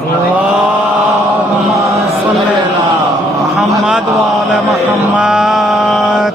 اللهم صل على محمد وعلى محمد.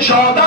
14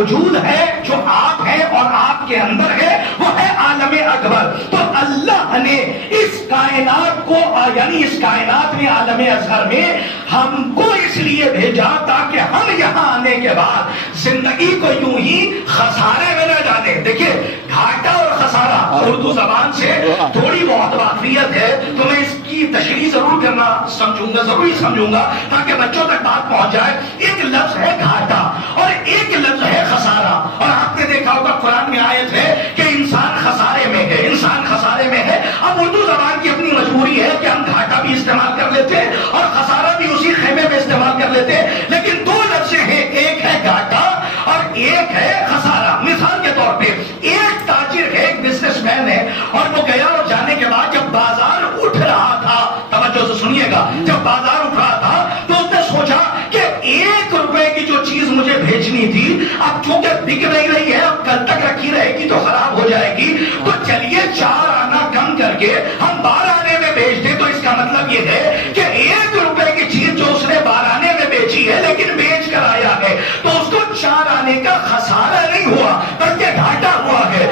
وجود ہے جو آپ ہیں اور آپ کے اندر ہے وہ ہے عالم اکبر. تو اللہ نے اس کائنات کو یعنی اس کائنات میں عالم اصغر میں ہم کو اس لیے بھیجا تاکہ ہم یہاں آنے کے بعد زندگی کو یوں ہی خسارے میں نہ ڈالیں. دیکھیے گھاٹا اور خسارہ اردو زبان سے تھوڑی بہت واقفیت ہے تو میں اس کی تشریح ضرور کرنا ضروری سمجھوں گا تاکہ بچوں تک بات پہنچ جائے. ایک لفظ ہے گھاٹا اور ایک لفظ ہے خسارہ. اور آپ نے دیکھا ہوگا قرآن میں آیت ہے کہ انسان خسارے میں ہے, انسان خسارے میں ہے. اب اردو زبان کی اپنی مجبوری ہے کہ ہم گھاٹا بھی استعمال کر لیتے ہیں اور خسارہ بھی اسی خیمے میں استعمال کر لیتے ہیں, لیکن دو لفظ ہیں, ایک ہے گھاٹا اور ایک ہے خسارہ. مثال کے طور پہ ایک تاجر ہے, ایک بزنس مین ہے, اور وہ گیا اور جانے کے بعد جب بازار اٹھ رہا تھا, توجہ سے سنیے گا, جب بازار اٹھ رہا تھا تو اس نے سوچا کہ 1 روپے کی جو چیز مجھے بھیجنی تھی اب چونکہ بک نہیں رہی ہے, اب کل تک رکھی رہے گی تو خراب ہو جائے گی, تو چلیے 4 آنا کم کر کے ہم 12 آنے میں بیچ دیں. تو اس کا مطلب یہ ہے کہ 1 روپے کی چیز جو اس نے 12 آنے میں بیچی ہے لیکن بیچ کر آیا ہے تو اس کو 4 آنے کا خسارہ نہیں ہوا بلکہ گھاٹا ہوا ہے.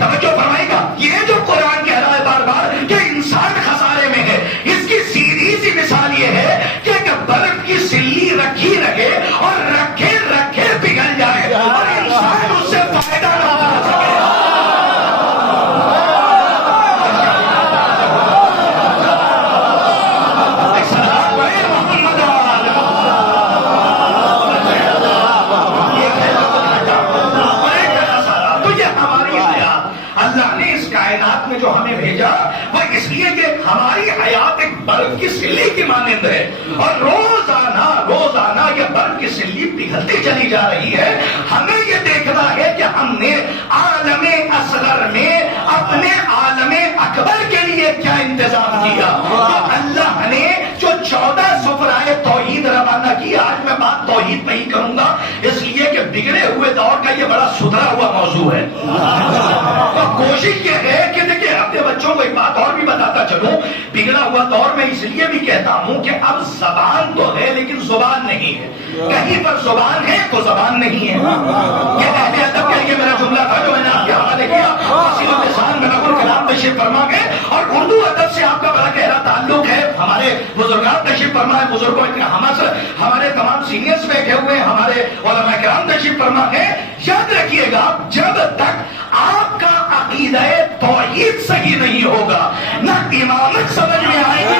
توجہ فرمائے گا, یہ جو قرآن کہہ رہا ہے بار بار کہ انسان خسارے میں ہے, اس کی سیدھی سی مثال یہ ہے کہ برف کی سلی رکھی رہے اور رکھے رکھے پگھل جائے اور انسان اس سے فائدہ نہ اٹھا سکے. جو ہمیں بھیجا وہ اس لیے کہ ہماری حیات ایک برف کی سلی کی مانند ہے اور روزانہ روزانہ یہ برف کی سلی پگھلتی چلی جا رہی ہے. ہمیں یہ دیکھنا ہے کہ ہم نے عالم اصغر میں اپنے عالم اکبر کے لیے کیا انتظام کیا. تو اللہ نے جو 14 سفرائے توحید روانہ کی, آج میں بات توحید پہ ہی کروں گا اس لیے کہ بگڑے ہوئے دور کا یہ بڑا سدھرا ہوا موضوع ہے. کوشش یہ ہے کہ دیکھیں اپنے بچوں کو ایک بات اور بھی بتاتا چلوں, بگڑا ہوا دور میں اس لیے بھی کہتا ہوں کہ اب زبان تو ہے لیکن زبان نہیں ہے. کہیں پر زبان ہے تو زبان نہیں ہے. یہ اہل ادب کے لیے میرا جملہ تھا جو میں نے آپ کے حوالے کیا. کلام تشریف فرما گئے اور اردو ادب سے آپ کا بڑا گہرا تعلق ہے. ہمارے بزرگان تشریف فرما ہے, بزرگوں ہمارے تمام سینئرز بیٹھے ہوئے, ہمارے علماء کرام تشریف فرما ہے. یاد رکھیے گا جب تک آپ کا عقیدہ توحید صحیح نہیں ہوگا نہ امامت سمجھ میں آئے گی.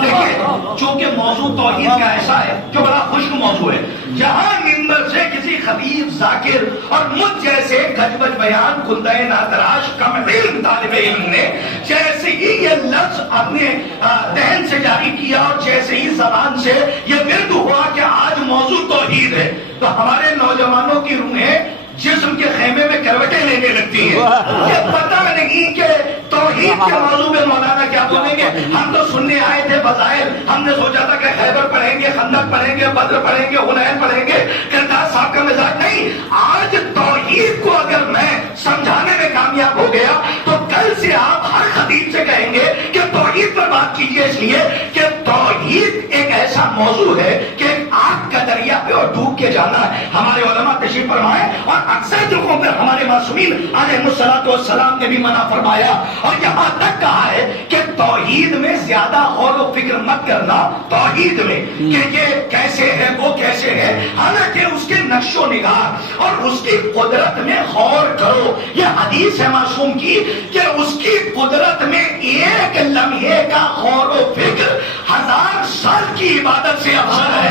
دیکھیے چونکہ موضوع توحید کا ایسا ہے جو بڑا خشک موضوع ہے, جہاں منبر سے کسی خطیب ذاکر اور مجھ جیسے گج بج بیان کندہ ناتراش کم علم طالب علم نے جیسے ہی یہ لفظ اپنے ذہن سے جاری کیا اور جیسے ہی زبان سے یہ ورد ہوا کہ آج موضوع توحید ہے تو ہمارے نوجوانوں کی روحیں جسم کے خیمے میں کروٹیں لینے لگتی ہیں. یہ پتہ نہیں کہ توحید کے موضوع میں مولانا کیا بولیں گے. ہم تو سننے آئے تھے بظاہر, ہم نے سوچا تھا کہ خیبر پڑھیں گے, خندق پڑھیں گے, بدر پڑھیں گے, حنین پڑھیں گے, کرتاز صاحب کا مزاج نہیں. آج توحید کو اگر میں سمجھانے میں کامیاب ہو گیا تو کل سے آپ ہر خطیب سے کہیں گے کہ توحید پر بات کیجیے, اس لیے کہ توحید ایک ایسا موضوع ہے کہ آگ کا دریا پہ اور ڈوب کے جانا ہے. ہمارے علماء تشریف فرمائے اور اکثر جگہوں پر ہمارے معصومین علیہ الصلوۃ والسلام نے بھی منع فرمایا اور یہاں تک کہا ہے کہ توحید میں زیادہ غور و فکر مت کرنا توحید میں کہ یہ کیسے ہے وہ کیسے ہے, حالانکہ اس کے نقش و نگار اور اس کی قدرت میں غور کرو. یہ حدیث ہے معصوم کی کہ اس کی قدرت میں ایک لمحے کا غور و فکر 1000 سال کی عبادت سے افضل ہے.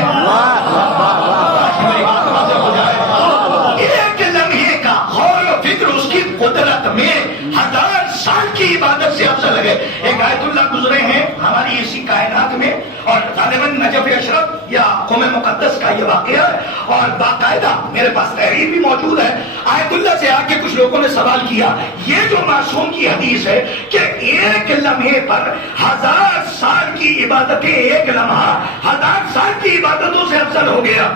ایک لمحے کا غور و فکر اس کی قدرت میں 1000 سال کی عبادت سے افضل ہے. ایک آیت اللہ گزرے ہیں ہماری اسی کائنات میں اور غالباً نجف اشرف یا قوم مقدس کا یہ واقعہ ہے اور باقاعدہ میرے پاس تحریر بھی موجود ہے. آیت اللہ سے آ کے کچھ لوگوں نے سوال کیا, یہ جو معصوم کی حدیث ہے کہ ایک لمحے پر 1000 سال کی عبادتیں, ایک لمحہ 1000 سال کی عبادتوں سے افضل ہو گیا,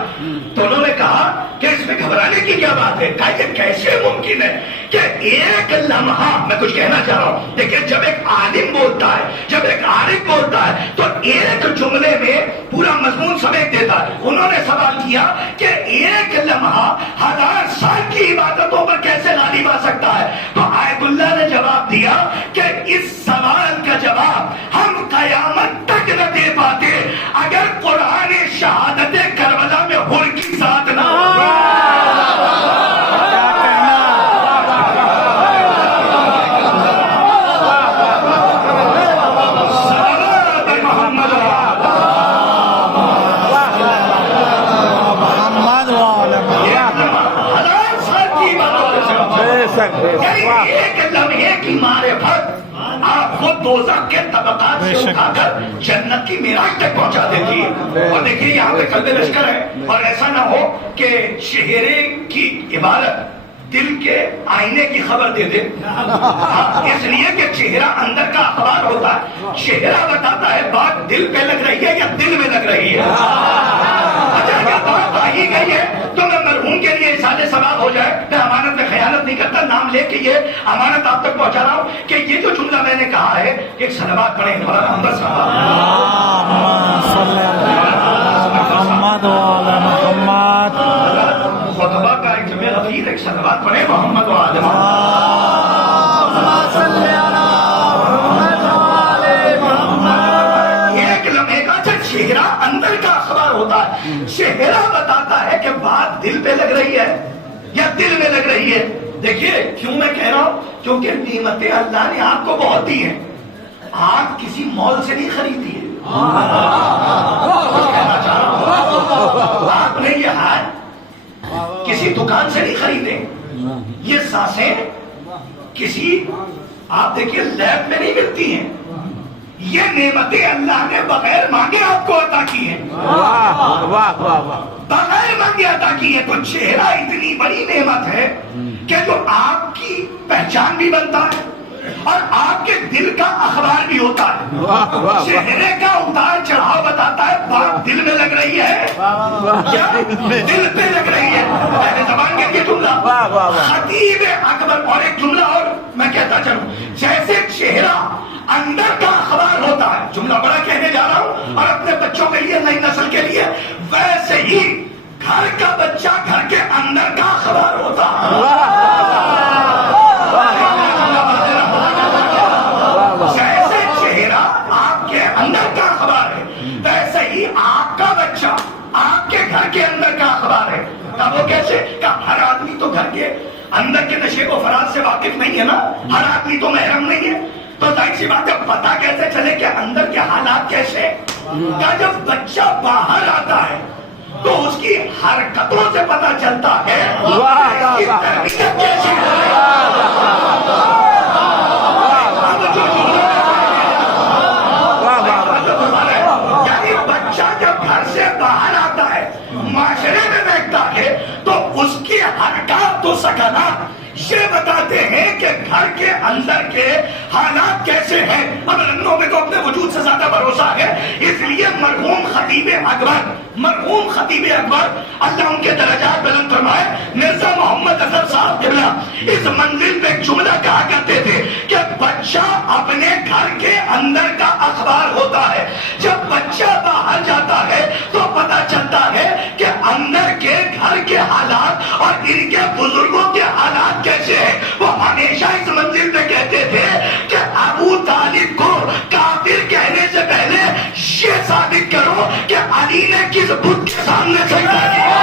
تو انہوں نے کہا کہ اس میں گھبرانے کی کیا بات ہے. کہا کہ کیسے ممکن ہے کہ کہ ایک لمحہ میں کچھ کہنا چاہ رہا ہوں. دیکھیں جب ایک عالم بولتا ہے, جب ایک عارف بولتا ہے تو ایک جملے میں پورا مضمون سمیٹ دیتا ہے. انہوں نے سوال کیا کہ ایک لمحہ 1000 سال کی عبادتوں پر کیسے غالب آ سکتا ہے؟ تو آیت اللہ نے جواب دیا کہ اس سوال کا جواب ہم قیامت تک نہ دے پاتے اگر قرآن شہادت کربلا میں ہر کی ذات نہ ہو. ایک لمحے کی معرفت آپ کو دوزخ کے طبقات سے اٹھا کر جنت کی معراج تک پہنچا دیتی ہے. اور دیکھیے یہاں پہ قلب لشکر ہے, اور ایسا نہ ہو کہ چہرے کی عبارت دل کے آئینے کی خبر دے دے. اس لیے کہ چہرہ اندر کا اخبار ہوتا ہے. چہرہ بتاتا ہے بات دل پہ لگ رہی ہے یا دل میں لگ رہی ہے. اچھا اگر بات آ ہی گئی ہے تو میں مرحوم کے لیے احسان ثواب ہو جائے, میں امانت میں خیانت نہیں کرتا, نام لے کے یہ امانت آپ تک پہنچا رہا ہوں کہ یہ جو جملہ میں نے کہا ہے ایک صلوات پڑھیں مولانا احمد صاحب. محمد وعلی محمد. خطبہ کا ایک جمع غفیر ایک صلوات پڑھیں محمد وعلی محمد. ایک لمحے کا چہرہ اندر کا اخبار ہوتا ہے. چہرہ بتاتا ہے کہ بات دل پہ لگ رہی ہے یا دل میں لگ رہی ہے. دیکھیے کیوں میں کہہ رہا ہوں, کیونکہ نعمتیں اللہ نے آپ کو بہت دی ہیں. آپ کسی مال سے نہیں خریدی ہے. کہنا چاہ رہا ہوں آپ نے یہ ہاتھ کسی دکان سے نہیں خریدے. یہ سانسیں کسی آپ دیکھیے لیب میں نہیں ملتی ہیں. یہ نعمتیں اللہ نے بغیر مانگے آپ کو عطا کی ہیں. بغیر مانگے عطا کی ہے. تو چہرہ اتنی بڑی نعمت ہے کہ جو آپ کی پہچان بھی بنتا ہے اور آپ کے دل کا اخبار بھی ہوتا ہے. چہرے کا اتار چڑھاؤ بتاتا ہے بات دل میں لگ رہی ہے یا دل پہ لگ رہی ہے. پہلے زبان کے جملہ خطیب اکبر. اور ایک جملہ اور میں کہتا چلوں, جیسے چہرہ اندر کا اخبار ہوتا ہے, جملہ بڑا کہنے جا رہا ہوں اور اپنے بچوں کے لیے نئی نسل کے لیے, ویسے ہی گھر کا بچہ گھر کے اندر کا اخبار ہوتا ہے. جیسے چہرہ آپ کے اندر کا اخبار ہے ویسے ہی آپ کا بچہ آپ کے گھر کے اندر کا اخبار ہے. اب وہ کیسے کہ ہر آدمی تو گھر کے اندر کے نشے و فراز سے واقف نہیں ہے نا, ہر آدمی تو محرم نہیں ہے. تو ظاہر سی بات ہے پتا کیسے چلے کہ اندر کے حالات کیسے. کیا جب بچہ باہر آتا ہے تو اس کی حرکتوں سے پتا چلتا ہے اس کی تربیت کیسی ہے. یعنی بچہ جب گھر سے باہر آتا ہے معاشرے میں بیٹھتا ہے تو اس کی حرکات و سکنات یہ بتاتے ہیں کہ گھر کے اندر کے حالات کیسے ہیں. اب رنگوں میں تو اپنے وجود سے زیادہ بھروسہ ہے, اس لیے مرحوم خطیب اکبر اللہ ان کے درجات بلند فرمائے, مرزا محمد اظہر صاحب قبلہ اس منزل پہ ایک جملہ کہا کرتے تھے کہ بچہ اپنے گھر کے اندر کا اخبار ہوتا ہے. جب بچہ باہر جاتا ہے تو پتا چلتا ہے کہ اندر کے گھر کے حالات اور ان کے بزرگوں کے حالات کیسے ہیں. وہ ہمیشہ اس منزل پہ کہتے تھے کہ ابو طالب کو کافر کہنے سے پہلے یہ ثابت کرو کہ علی نے کس بت کے سامنے سجدہ کیا.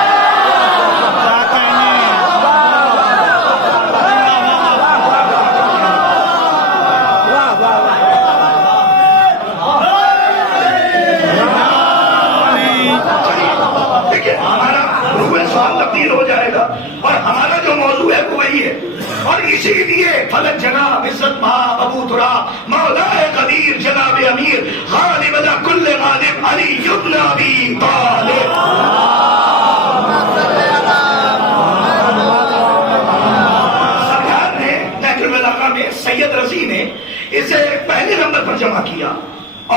دیکھیے ہمارا روح سوال تبدیل ہو جائے گا اور ہمارا جو موضوع ہے وہ وہی ہے. اور اسی لیے فلک جناب عزت مہا ابو تراب مولا قدیر جناب امیر غالب لا کل غالب علی ابن ابی طالب. سرکار نے نہج البلاغہ میں سید رضی نے اسے پہلے نمبر پر جمع کیا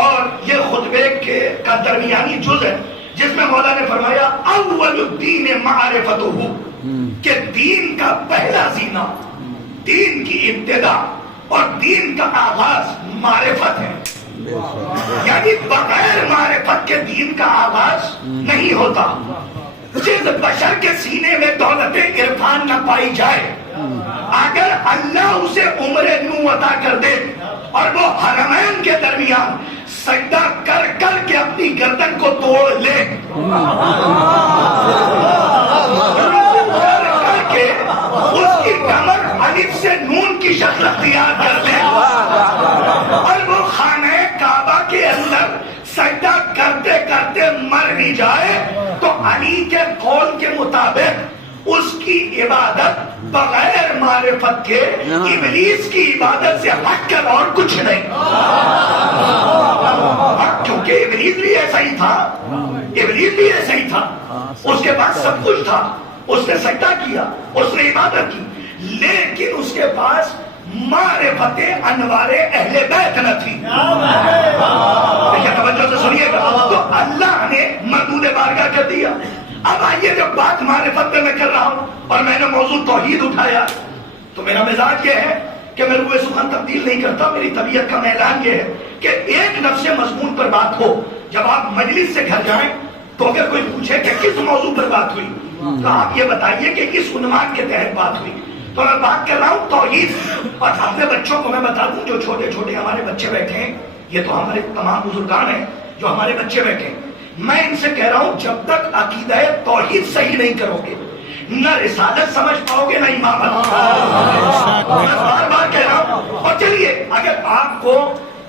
اور یہ خطبے کا درمیانی جز ہے جس میں مولا نے فرمایا اول الدین معرفتہ کہ دین کا پہلا زینہ دین کی ابتدا اور دین کا آغاز معرفت ہے. یعنی بغیر معرفت کے دین کا آغاز نہیں ہوتا. جس بشر کے سینے میں دولت عرفان نہ پائی جائے، اگر اللہ اسے عمر نو عطا کر دے اور وہ حرمین کے درمیان سجدہ کر کر کے اپنی گردن کو توڑ لے، کر کے اس کی کمر الف سے نون کی شکل اختیار کر لے اور وہ خانہ کعبہ کے اندر سجدہ کرتے کرتے مر بھی جائے، تو علی کے قول کے مطابق اس کی عبادت بغیر معرفت کے ابلیس کی عبادت سے ہٹ کر اور کچھ نہیں. کیونکہ ابلیس بھی ایسا ہی تھا، ابلیس بھی ایسا ہی تھا، اس کے پاس سب کچھ تھا، اس نے سجدہ کیا، اس نے عبادت کی، لیکن اس کے پاس معرفت انوار اہل بیت نہ تھی. دیکھیں توجہ سے سنیے گا. تو اللہ نے مردود بارگاہ کر دیا. اب آئیے جب بات معرفت پہ میں کر رہا ہوں اور میں نے موضوع توحید اٹھایا، تو میرا مزاج یہ ہے کہ میں روح سخن تبدیل نہیں کرتا. میری طبیعت کا میدان یہ ہے کہ ایک نفس مضمون پر بات ہو. جب آپ مجلس سے گھر جائیں تو اگر کوئی پوچھے کہ کس موضوع پر بات ہوئی، تو آپ یہ بتائیے کہ کس عنوان کے تحت بات ہوئی. تو میں بات کر رہا ہوں توحید. اور اپنے بچوں کو میں بتا دوں، جو چھوٹے چھوٹے ہمارے بچے بیٹھے ہیں، یہ تو ہمارے تمام بزرگان ہیں جو ہمارے بچے بیٹھے ہیں، میں ان سے کہہ رہا ہوں جب تک عقیدہ توحید صحیح نہیں کرو گے، نہ رسالت سمجھ پاؤ گے نہ امامت. میں بار بار کہہ رہا ہوں. اور چلیے اگر آپ کو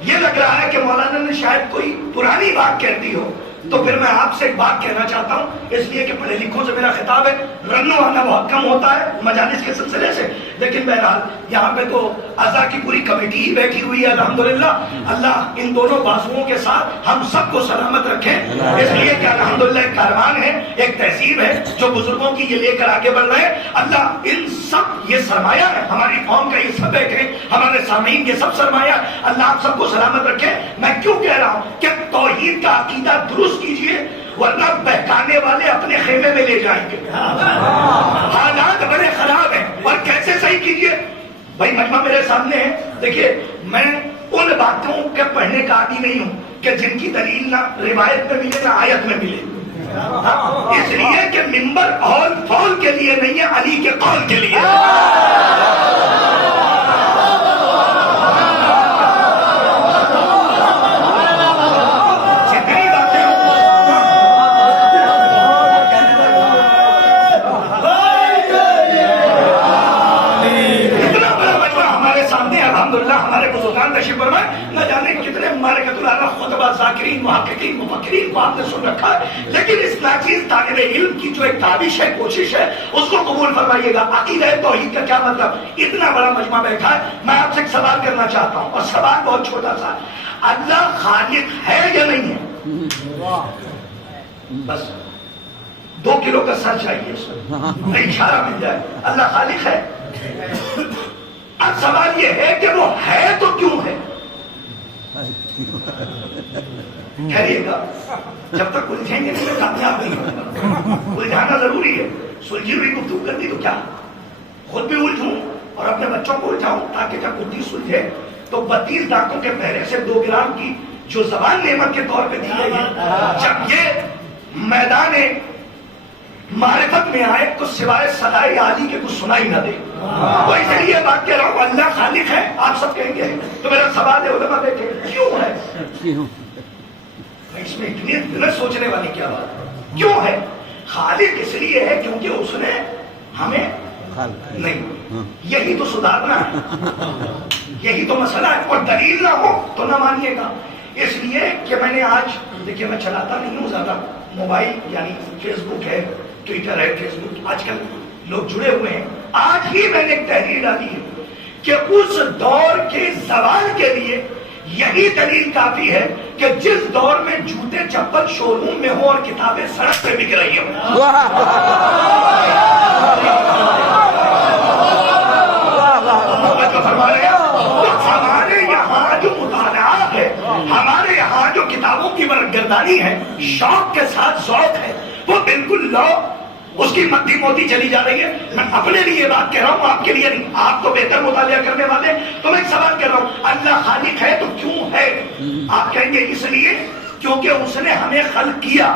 یہ لگ رہا ہے کہ مولانا نے شاید کوئی پرانی بات کہہ دی ہو، تو پھر میں آپ سے ایک بات کہنا چاہتا ہوں، اس لیے کہ پڑھے لکھوں سے میرا خطاب ہے، رنو آنا بہت کم ہوتا ہے مجالس کے سلسلے سے، لیکن بہرحال یہاں پہ تو اعضاء کی پوری کمیٹی ہی بیٹھی ہوئی ہے الحمدللہ. اللہ ان دونوں بازوؤں کے ساتھ ہم سب کو سلامت رکھے، اس لیے کہ الحمدللہ ایک کاروان ہے، ایک تہذیب ہے جو بزرگوں کی یہ لے کر آگے بڑھ رہے ہیں. اللہ ان سب یہ سرمایہ ہے، ہماری قوم کا یہ سب بیٹھے، ہمارے سامعین یہ سب سرمایہ، اللہ آپ سب کو سلامت رکھے. میں کیوں کہہ رہا ہوں کہ توحید کا عقیدہ درست کیجئے، ورنہ بہکانے والے اپنے خیمے میں لے جائیں گے. حالات بڑے خراب ہیں. اور کیسے صحیح کیجئے؟ بھائی مجمع میرے سامنے ہے. دیکھیے میں ان باتوں کے پڑھنے کا عادی نہیں ہوں کہ جن کی دلیل نہ روایت میں ملے نہ آیت میں ملے. اس لیے کہ منبر اور فول کے لیے نہیں ہے، علی کے قول کے لیے. ہمارے بزرگان تشریف فرمائے، نہ جانے کتنے مبارکۃ اللہ خطبہ ذاکرین محققین مفکرین کو آپ نے سن رکھا ہے، لیکن اس ناچیز طالب علم کی جو ایک تابش ہے، کوشش ہے، اس کو قبول فرمائیے گا. عقیدہ توحید کا کیا مطلب؟ اتنا بڑا مجمع بیٹھا ہے، میں آپ سے ایک سوال کرنا چاہتا ہوں، اور سوال بہت چھوٹا سا. اللہ خالق ہے یا نہیں ہے؟ بس 2 کلو کا سر چاہیے، اشارہ مل جائے. اللہ خالق ہے. اب سوال یہ ہے کہ وہ ہے تو کیوں ہے؟ کہیے گا جب تک الجھیں گے نہیں کامیاب نہیں ہوگا. الجھانا ضروری ہے. سلجھی ہوئی گفتگو کرنی تو کیا خود بھی الجھوں اور اپنے بچوں کو الجھاؤں، تاکہ جب بدھی سلجھے تو 32 دانتوں کے پہرے سے 2 گرام کی جو زبان نعمت کے طور پہ دی گئی ہے، جب یہ میدان معرفت میں آئے تو سوائے صدائے عالی کے کچھ سنائی نہ دے. تو اس لیے بات کہہ رہا ہوں، اللہ خالق ہے. آپ سب کہیں گے تو میرا سوال ہے علماء بیٹھے کیوں ہے؟ اس میں اتنی سوچنے والی کیا بات ہے؟ کیوں ہے؟ خالق اس لیے ہے کیونکہ اس نے ہمیں نہیں، یہی تو سدھارنا ہے، یہی تو مسئلہ ہے. اور دلیل نہ ہو تو نہ مانیے گا. اس لیے کہ میں نے آج دیکھیے میں چلاتا نہیں ہوں زیادہ موبائل، یعنی فیس بک ہے، ٹویٹر ہے، فیس بک آج کل لوگ جڑے ہوئے ہیں. آج ہی میں نے ایک تحریر ڈالی ہے کہ اس دور کے زوال کے لیے یہی دلیل کافی ہے کہ جس دور میں جوتے چپل شو روم میں ہو اور کتابیں سڑک پہ بک رہی ہوں. ہمارے یہاں جو مطالعات ہے، ہمارے یہاں جو کتابوں کی ورق گردانی ہے، شوق کے ساتھ ذوق ہے، وہ بالکل لو اس کی مدی موتی چلی جا رہی ہے. میں اپنے لیے یہ بات کہہ رہا ہوں, آپ کے لیے نہیں. آپ تو بہتر مطالعہ کرنے والے. تو میں ایک سوال کہہ رہا ہوں, اللہ خالق ہے تو کیوں ہے؟ آپ کہیں گے اس لیے کیونکہ اس نے ہمیں خلق کیا.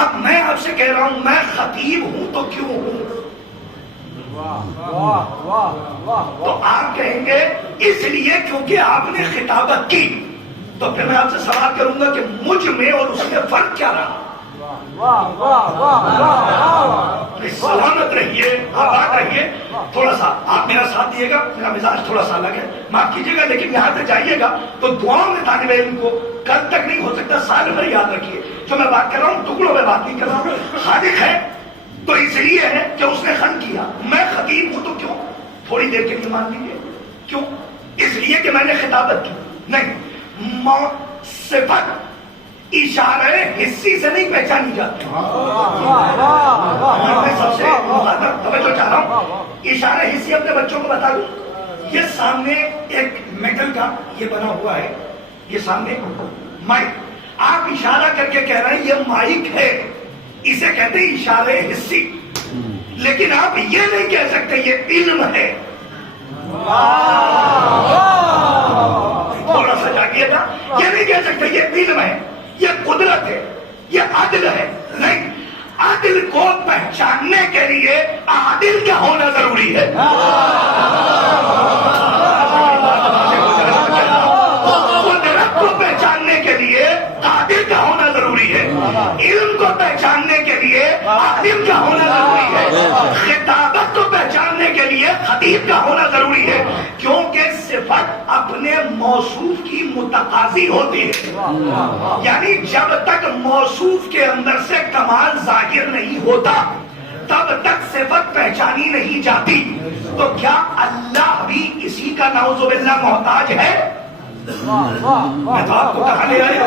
اب میں آپ سے کہہ رہا ہوں, میں خطیب ہوں تو کیوں ہوں؟ تو آپ کہیں گے اس لیے کیونکہ آپ نے خطابت کی. تو پھر میں آپ سے سوال کروں گا کہ مجھ میں اور اس میں فرق کیا رہا؟ سلامت رہیے, آباد رہیے. تھوڑا سا آپ میرا ساتھ دیے گا, میرا مزاج تھوڑا سا الگ ہے, معاف کیجیے گا, لیکن یہاں سے جائیے گا تو دعاؤں میں طالب علم کو کل تک نہیں ہو سکتا, سال بھر یاد رکھیے. جو میں بات کر رہا ہوں ٹکڑوں میں بات نہیں کر رہا ہوں. خالق ہے تو اس لیے ہے کہ اس نے خلق کیا. میں خطیب ہوں تو کیوں؟ تھوڑی دیر کے لیے مان لیجیے. کیوں؟ اس لیے کہ میں نے خطابت کی. نہیں, صفت اشارہ حسی سے نہیں پہچانی جاتی. میں سب سے توجہ چاہ رہا ہوں. اشارہ حسی اپنے بچوں کو بتا دوں. یہ سامنے ایک میٹل کا یہ بنا ہوا ہے, یہ سامنے مائک. آپ اشارہ کر کے کہہ رہے ہیں یہ مائک ہے, اسے کہتے ہیں اشارہ حسی. لیکن آپ یہ نہیں کہہ سکتے یہ علم ہے. تھوڑا سا جاگیے گا. یہ نہیں کہہ سکتے یہ علم ہے, یہ قدرت ہے, یہ عدل ہے. نہیں, عدل کو پہچاننے کے لیے عادل کا ہونا ضروری ہے. قدرت کو پہچاننے کے لیے عادل کا ہونا ضروری ہے. علم کو پہچاننے کے لیے عالم کا ہونا ضروری ہے. خطابت کو پہچاننے کے لیے خطیب کا ہونا ضروری ہے, کیونکہ صفت اپنے موصوف کی متقاضی ہوتی ہے. یعنی جب تک موصوف کے اندر سے کمال ظاہر نہیں ہوتا تب تک صفت پہچانی نہیں جاتی. تو کیا اللہ بھی اسی کا نعوذ باللہ محتاج ہے؟ میں تو آپ کو کہا لے آیا,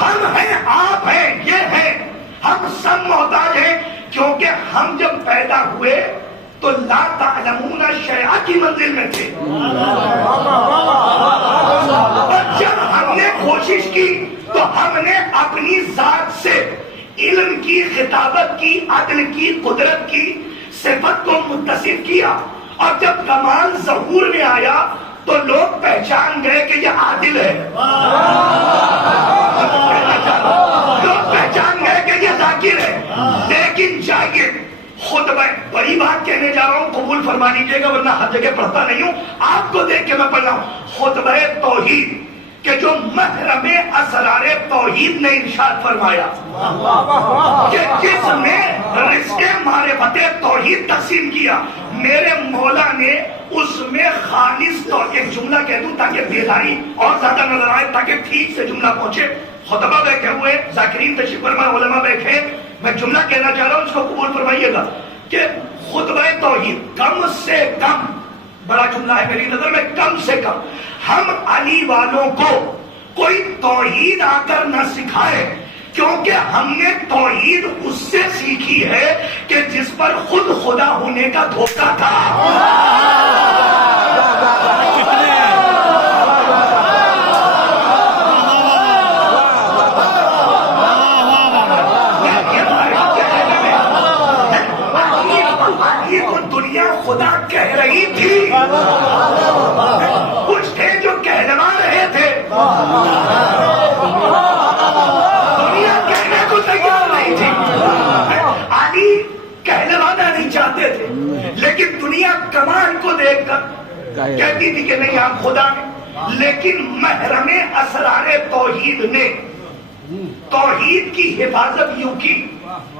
ہم ہیں, آپ ہیں, یہ ہیں, ہم سب محتاج ہیں. کیونکہ ہم جب پیدا ہوئے تو لا تعلمون شیئا کی منزل میں تھے, اور جب ہم نے کوشش کی تو ہم نے اپنی ذات سے علم کی, خطابت کی, عدل کی, قدرت کی صفت کو متصف کیا. اور جب کمال ظہور میں آیا تو لوگ پہچان گئے کہ یہ عادل ہے, لوگ پہچان گئے کہ یہ ذاکر ہے. لیکن جائیے, خطبہ, بڑی بات کہنے جا رہا ہوں, قبول فرما لیجیے گا ورنہ ہر جگہ پڑھتا نہیں ہوں, آپ کو دیکھ کے میں پڑھ رہا ہوں. خطبہ توحید کہ جو محرم اسرار توحید نے ارشاد فرمایا کہ جس نے رزق معرفت توحید تقسیم کیا, میرے مولا نے اس میں خالص تو ایک جملہ کہہ دوں تاکہ بیداری اور زیادہ نظر آئے, تاکہ ٹھیک سے جملہ پہنچے. خطبہ بیٹھے ہوئے, ذاکرین تشریف فرما, علماء بیٹھے, میں جملہ کہنا چاہ رہا ہوں, اس کو قبول فرمائیے گا کہ خطبہ توحید کم سے کم, بڑا جملہ ہے میری نظر میں, کم سے کم ہم علی والوں کو کوئی توحید آ کر نہ سکھائے, کیونکہ ہم نے توحید اس سے سیکھی ہے کہ جس پر خود خدا ہونے کا دھوکہ تھا. دنیا خدا کہہ رہی تھی, کچھ تھے جو کہلوا رہے تھے, دنیا کہنے کو تیار نہیں تھی. علی کہلوانا نہیں چاہتے تھے, لیکن دنیا کمال کو دیکھ کر کہتی تھی کہ نہیں آپ خدا ہیں. لیکن محرم اسرار توحید نے توحید کی حفاظت یوں کی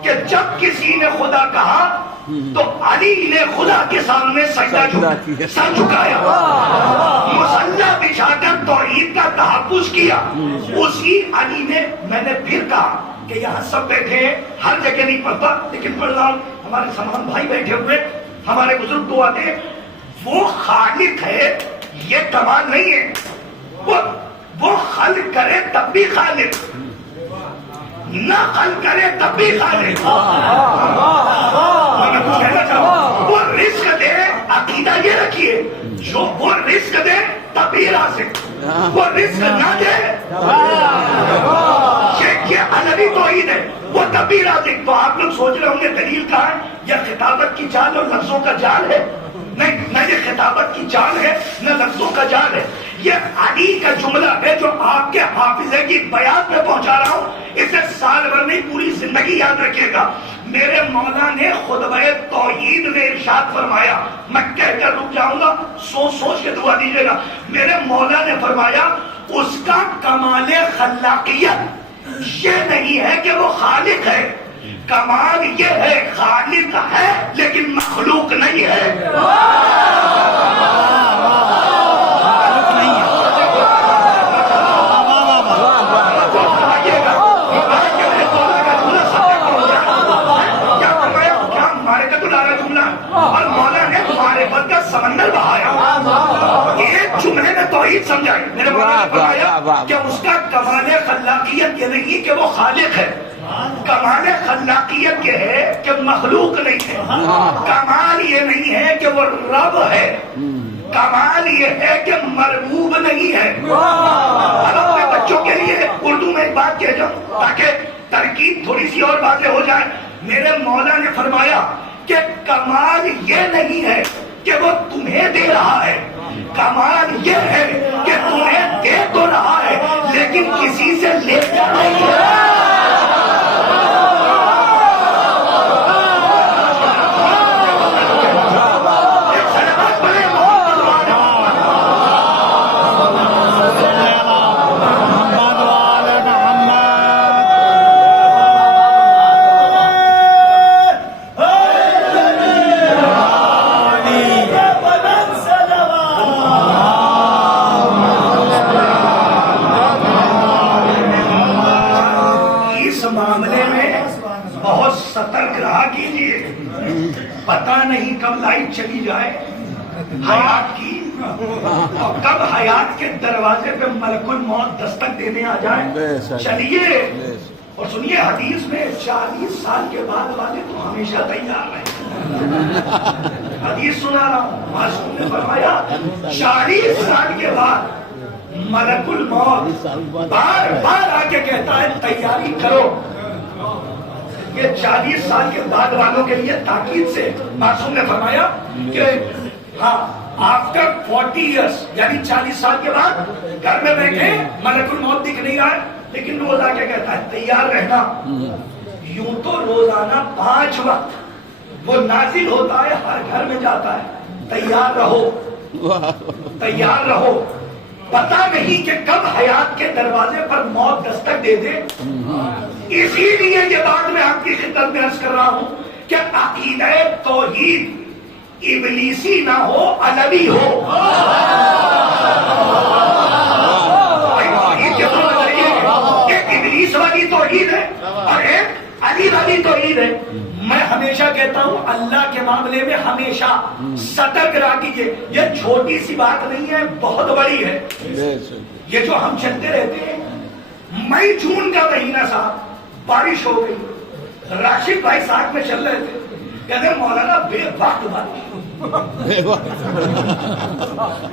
کہ جب کسی نے خدا کہا تو علی نے خدا کے سامنے سجدہ سر جھکایا, مصلی بچھا کر توحید کا تحفظ کیا. اسی علی نے, میں نے پھر کہا کہ یہاں سب بیٹھے ہیں, ہر جگہ نہیں پڑھتا لیکن پڑھ رہا ہوں, ہمارے سامان بھائی بیٹھے ہوئے, ہمارے بزرگ تو آتے ہیں. وہ خالق ہے, یہ کمال نہیں ہے, وہ خلق کرے تب بھی خالق, نہ خلق کرے تب بھی خالق. میں کچھ کہنا چاہوں, وہ رزق دے, عقیدہ یہ رکھیے, جو وہ رزق دے تب بھی رازق, وہ رزق نہ دے. یہ علوی بھی توحید ہے، وہ تب بھی رازق۔ تو آپ لوگ سوچ رہے ہوں گے دلیل کہاں ہے؟ یہ خطابت کی چال اور لفظوں کا جال ہے؟ نہیں، نہ یہ خطابت کی چال ہے نہ لفظوں کا جال ہے، یہ علی کا جملہ ہے جو آپ کے حافظے کی بیان میں پہنچا رہا ہوں۔ اسے سال بھر نہیں پوری زندگی یاد رکھیے گا۔ میرے مولا نے خطبہ توحید میں ارشاد فرمایا، میں کہہ کر رک جاؤں گا، سوچ سوچ کے دعا دیجیے گا۔ میرے مولا نے فرمایا اس کا کمال خلاقیت یہ نہیں ہے کہ وہ خالق ہے، کمال یہ ہے خالق ہے لیکن مخلوق نہیں ہے۔ اور مولا نے معرفت کا سمندر بہایا، ایک جملے میں توحید سمجھائی۔ میرے مولا نے فرمایا کہ اس کا کمال خلاقیت یہ نہیں کہ وہ خالق ہے، کمال خلاقیت یہ ہے کہ مخلوق نہیں ہے، کمال یہ نہیں ہے کہ وہ رب ہے، کمال یہ ہے کہ مربوب نہیں ہے۔ اب اپنے بچوں کے لیے اردو میں ایک بات کہہ جاؤں تاکہ ترکیب تھوڑی سی اور واضح ہو جائے۔ میرے مولا نے فرمایا کہ کمال یہ نہیں ہے کہ وہ تمہیں دے رہا ہے، کمال یہ ہے کہ تمہیں دے تو رہا ہے لیکن کسی سے لیتا نہیں ہے۔ پتہ نہیں کب لائٹ چلی جائے حیات کی، اور کب حیات کے دروازے پہ ملک الموت دستک دینے آ جائے۔ چلیے اور سنیے، حدیث میں 40 سال کے بعد والے تو ہمیشہ تیار رہے۔ حدیث سنا رہا ہوں، معصوم نے فرمایا 40 سال کے بعد ملک الموت بار بار آ کے کہتا ہے تیاری کرو۔ یہ 40 سال کے بعد والوں کے لیے تاکید سے معصوم نے فرمایا کہ ہاں آفٹر 40 ایئرس یعنی 40 سال کے بعد گھر میں بیٹھے ملک الموت دکھ نہیں آئے لیکن روز آ کے کہتا ہے تیار رہنا۔ یوں تو روزانہ 5 وقت وہ نازل ہوتا ہے، ہر گھر میں جاتا ہے، تیار رہو تیار رہو، پتہ نہیں کہ کب حیات کے دروازے پر موت دستک دے دے۔ اسی لیے یہ بات میں آپ کی خدمت میں عرض کر رہا ہوں کہ عقیدہ توحید ابلیسی نہ ہو، علوی ہو۔ ایک ابلیس والی توحید ہے اور ایک علی والی توحید ہے۔ میں ہمیشہ کہتا ہوں اللہ کے معاملے میں ہمیشہ سترک رہا کیجیے۔ یہ چھوٹی سی بات نہیں ہے، بہت بڑی ہے۔ یہ جو ہم چلتے رہتے ہیں، مئی جون کا مہینہ صاحب بارش ہو گئی، راشد بھائی ساتھ میں چل رہے تھے، کہتے ہیں مولانا بے وقت بارش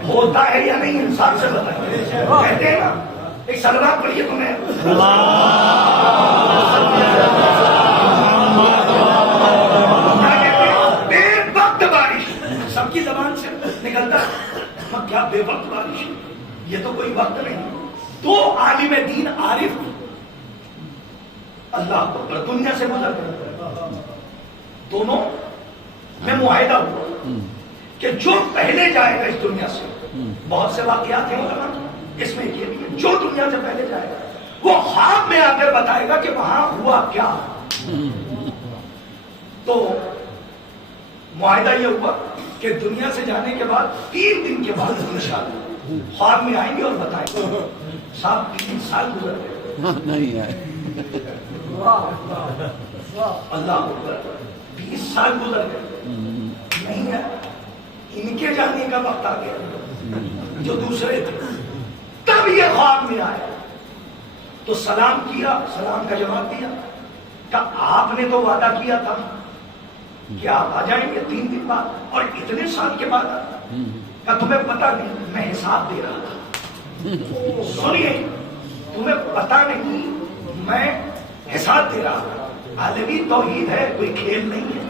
ہوتا ہے یا نہیں، انسان سے بتائیں۔ کہتے ہیں نا ایک سلوات پڑھیے تمہیں، بے وقت بارش سب کی زبان سے نکلتا ہے، کیا بے وقت بارش، یہ تو کوئی وقت نہیں۔ تو عالم دین عارف اللہ اکبر دنیا سے گزر گئے، دونوں میں معاہدہ ہوا کہ جو پہلے جائے گا اس دنیا سے، بہت سے واقعات ہیں اس میں یہ بھی ہے، جو دنیا سے پہلے جائے گا وہ خواب میں آ کر بتائے گا کہ وہاں ہوا کیا۔ تو معاہدہ یہ ہوا کہ دنیا سے جانے کے بعد 3 دن کے بعد انشاءاللہ خواب میں آئیں گے اور بتائیں گے۔ صاحب 3 سال گزر گئے، نہیں آئے، اللہ اکبر 20 سال گزر گئے، نہیں ہے۔ ان کے جانے کا وقت آ گیا جو دوسرے تھے، تب یہ خواب میں آیا تو سلام کیا، سلام کا جواب دیا کہ آپ نے تو وعدہ کیا تھا کہ آپ آ جائیں گے 3 دن بعد اور اتنے سال کے بعد کہ تمہیں پتا نہیں، میں حساب دے رہا تھا۔ سنیے، تمہیں پتا نہیں میں حساب دے رہا تھا. عالمی توحید ہے, کوئی کھیل نہیں ہے.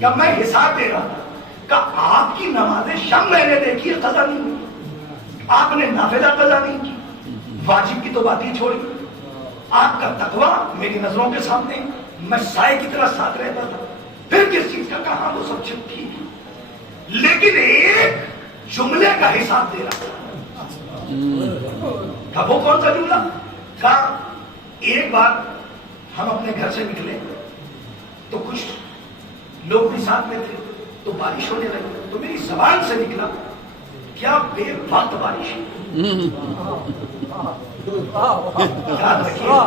کہ میں حساب دے رہا تھا کہ آپ کی نماز شام میں نے دیکھی قضا نہیں ہوئی, آپ نے نافلہ قضا نہیں کی, واجب کی تو بات ہی چھوڑی. آپ کا تقوی میری نظروں کے سامنے, میں سائے کی طرح ساتھ رہتا تھا. پھر کس چیز کا کہا, وہ سب چپ تھی, لیکن ایک جملے کا حساب دے رہا تھا. وہ کون سا جملہ تھا؟ ایک بار ہم اپنے گھر سے نکلے تو کچھ لوگ بھی ساتھ میں تھے, تو بارش ہونے لگی, تو میری زبان سے نکلا کیا بے وقت بارش. یاد رکھیے,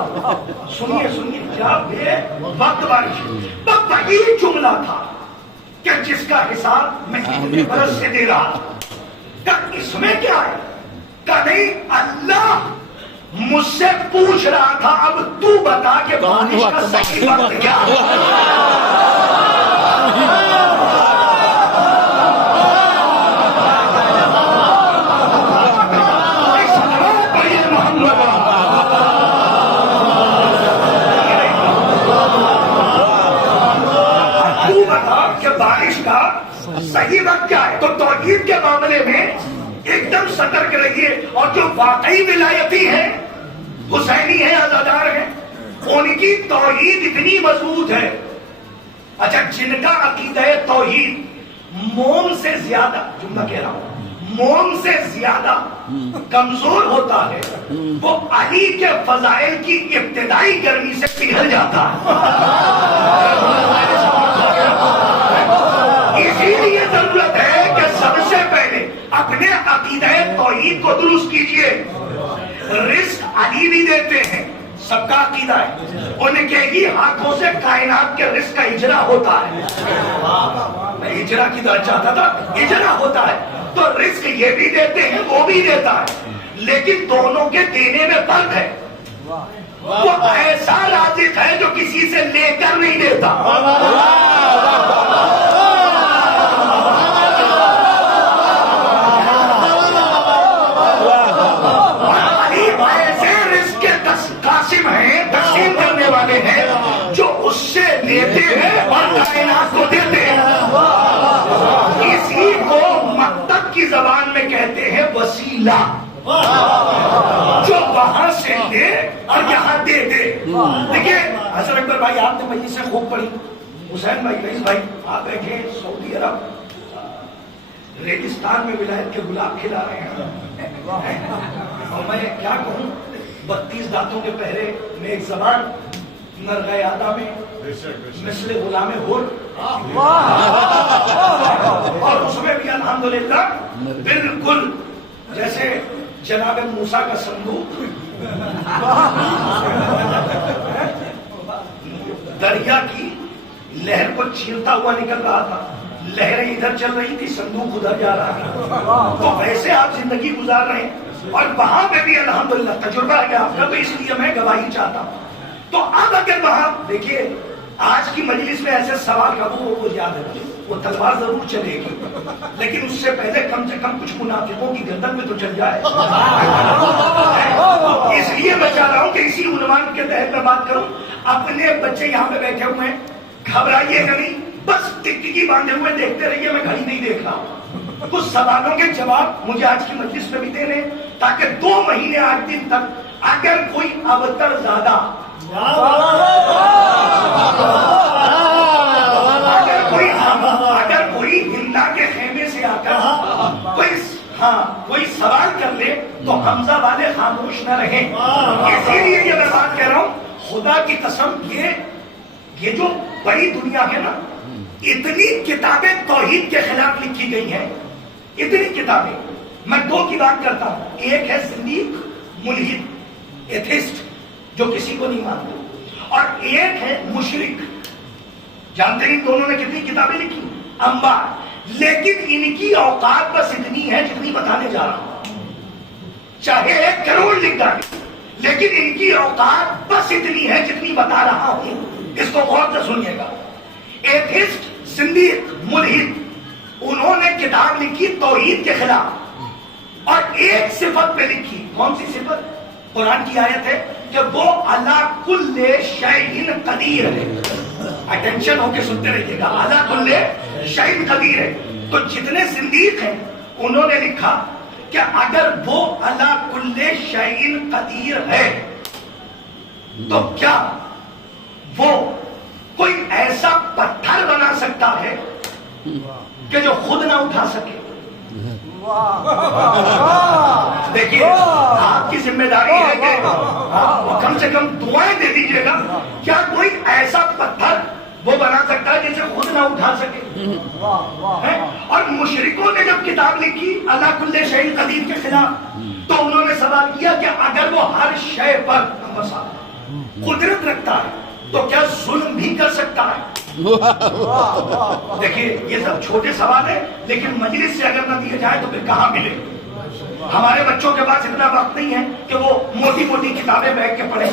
سنیے, کیا بے وقت بارش. تو وہی جملہ تھا کہ جس کا حساب میں اتنے برس سے دے رہا تھا. اس میں کیا ہے کہ نہیں, اللہ مجھ سے پوچھ رہا تھا اب تو بتا کہ بارش کا صحیح وقت کیا ہے. بارش کا صحیح وقت کیا ہے. تو توحید کے معاملے میں ایک دم سترک رہیے, اور جو واقعی ولایتی ہیں, حسینی ہیں, عزادار ہیں, ان کی توحید اتنی مضبوط ہے. اچھا, جن کا عقیدہ توحید موم سے زیادہ, جملہ کہہ رہا ہوں, موم سے زیادہ کمزور ہوتا ہے, وہ علی کے فضائل کی ابتدائی گرمی سے پگھل جاتا ہے. اسی لیے ضرورت ہے کہ سب سے پہلے اپنے عقیدہ توحید کو درست کیجئے. رزق علی بھی دیتے ہیں, سب کا عقیدہ ہے, ان کے ہی ہاتھوں سے کائنات کے رزق کا اجرا ہوتا ہے. میں اجرا کی طرح چاہتا تھا, اجرا ہوتا ہے. تو رزق یہ بھی دیتے ہیں, وہ بھی دیتا ہے, لیکن دونوں کے دینے میں فرق ہے. وہ ایسا رازق ہے جو کسی سے لے کر نہیں دیتا, قاسم ہیں, تقسیم کرنے والے ہیں, جو اس سے لیتے ہیں اور کائنات کو دیتے ہیں. اسی کو مقصد کی زبان میں کہتے ہیں وسیلہ, جو وہاں سے لے اور یہاں دے دے. دیکھیے حسن اکبر بھائی, آپ نے مجلس سے خوب پڑھی, حسین بھائی, رئیس بھائی, آپ دیکھیں سعودی عرب ریگستان میں ولایت کے گلاب کھلا رہے ہیں, اور میں کیا کہوں, 32 دانتوں کے پہرے میں ایک زبان نرغہ یادہ میں مثل غلام حر, اور اس میں بھی الحمدللہ بالکل جیسے جناب موسیٰ کا صندوق دریا کی لہر کو چیرتا ہوا نکل رہا تھا. لہریں ادھر چل رہی تھی, صندوق ادھر جا رہا تھا. تو ویسے آپ زندگی گزار رہے ہیں, اور وہاں پہ بھی الحمدللہ تجربہ ہے آپ کا, تو اس لیے میں گواہی چاہتا ہوں. تو اب اگر وہاں دیکھیے, آج کی مجلس میں ایسے سوال کا وہ یاد ہے, وہ تلوار ضرور چلے گی, لیکن اس سے پہلے کم سے کم کچھ منافقوں کی گردن میں تو چل جائے. اس لیے میں چاہ رہا ہوں کہ اسی عنوان کے تحت میں بات کروں. اپنے بچے یہاں پہ بیٹھے ہوئے ہیں, گھبرائیے نہیں, بس ٹکٹکی باندھے ہوئے دیکھتے رہیے, میں گھڑی نہیں دیکھ رہا ہوں. کچھ سوالوں کے جواب مجھے آج کی مجلس میں بھی دینے, تاکہ 2 مہینے 8 دن تک اگر کوئی ابتر زیادہ, اگر کوئی ہندا کے خیمے سے آ کر کوئی سوال کر لے تو حمزہ والے خاموش نہ رہیں. اسی لیے یہ میں بات کہہ رہا ہوں, خدا کی قسم, یہ جو بڑی دنیا ہے نا, اتنی کتابیں توحید کے خلاف لکھی گئی ہیں, اتنی کتابیں. میں 2 کی بات کرتا ہوں, ایک ہے زندیق, ملحد, ایتھسٹ, جو کسی کو نہیں مانتے, اور ایک ہے مشرک. جانتے ہیں دونوں نے کتنی کتابیں لکھی, انبار. لیکن ان کی اوقات بس اتنی ہے جتنی بتانے جا رہا ہوں, چاہے 1 کروڑ لکھ ڈالے, لیکن ان کی اوقات بس اتنی ہے جتنی بتا رہا ہوں. اس کو غور سے سنیے گا. ایتھسٹ, زندیق, ملحد, انہوں نے کتاب لکھی توحید کے خلاف, اور ایک صفت پہ لکھی. کون سی صفت؟ قرآن کی آیت ہے کہ وہ علی کل شیء قدیر ہے. اٹینشن ہو کے سنتے رہیے گا. علی کل شیء قدیر ہے. تو جتنے زندیق ہیں انہوں نے لکھا کہ اگر وہ علی کل شیء قدیر ہے تو کیا وہ کوئی ایسا پتھر بنا سکتا ہے کہ جو خود نہ اٹھا سکے؟ دیکھیے آپ کی ذمہ داری ہے کہ کم سے کم دعائیں دے دیجیے گا. کیا کوئی ایسا پتھر وہ بنا سکتا ہے جسے خود نہ اٹھا سکے؟ اور مشرکوں نے جب کتاب لکھی علی کل شیء قدیر کے خلاف تو انہوں نے سوال کیا کہ اگر وہ ہر شے پر قدرت رکھتا ہے تو کیا ظلم بھی کر سکتا ہے؟ دیکھیے یہ سب چھوٹے سوال ہیں لیکن مجلس سے اگر نہ دیے جائے تو پھر کہاں ملے؟ ہمارے بچوں کے پاس اتنا وقت نہیں ہے کہ وہ موٹی موٹی کتابیں بیٹھ کے پڑھیں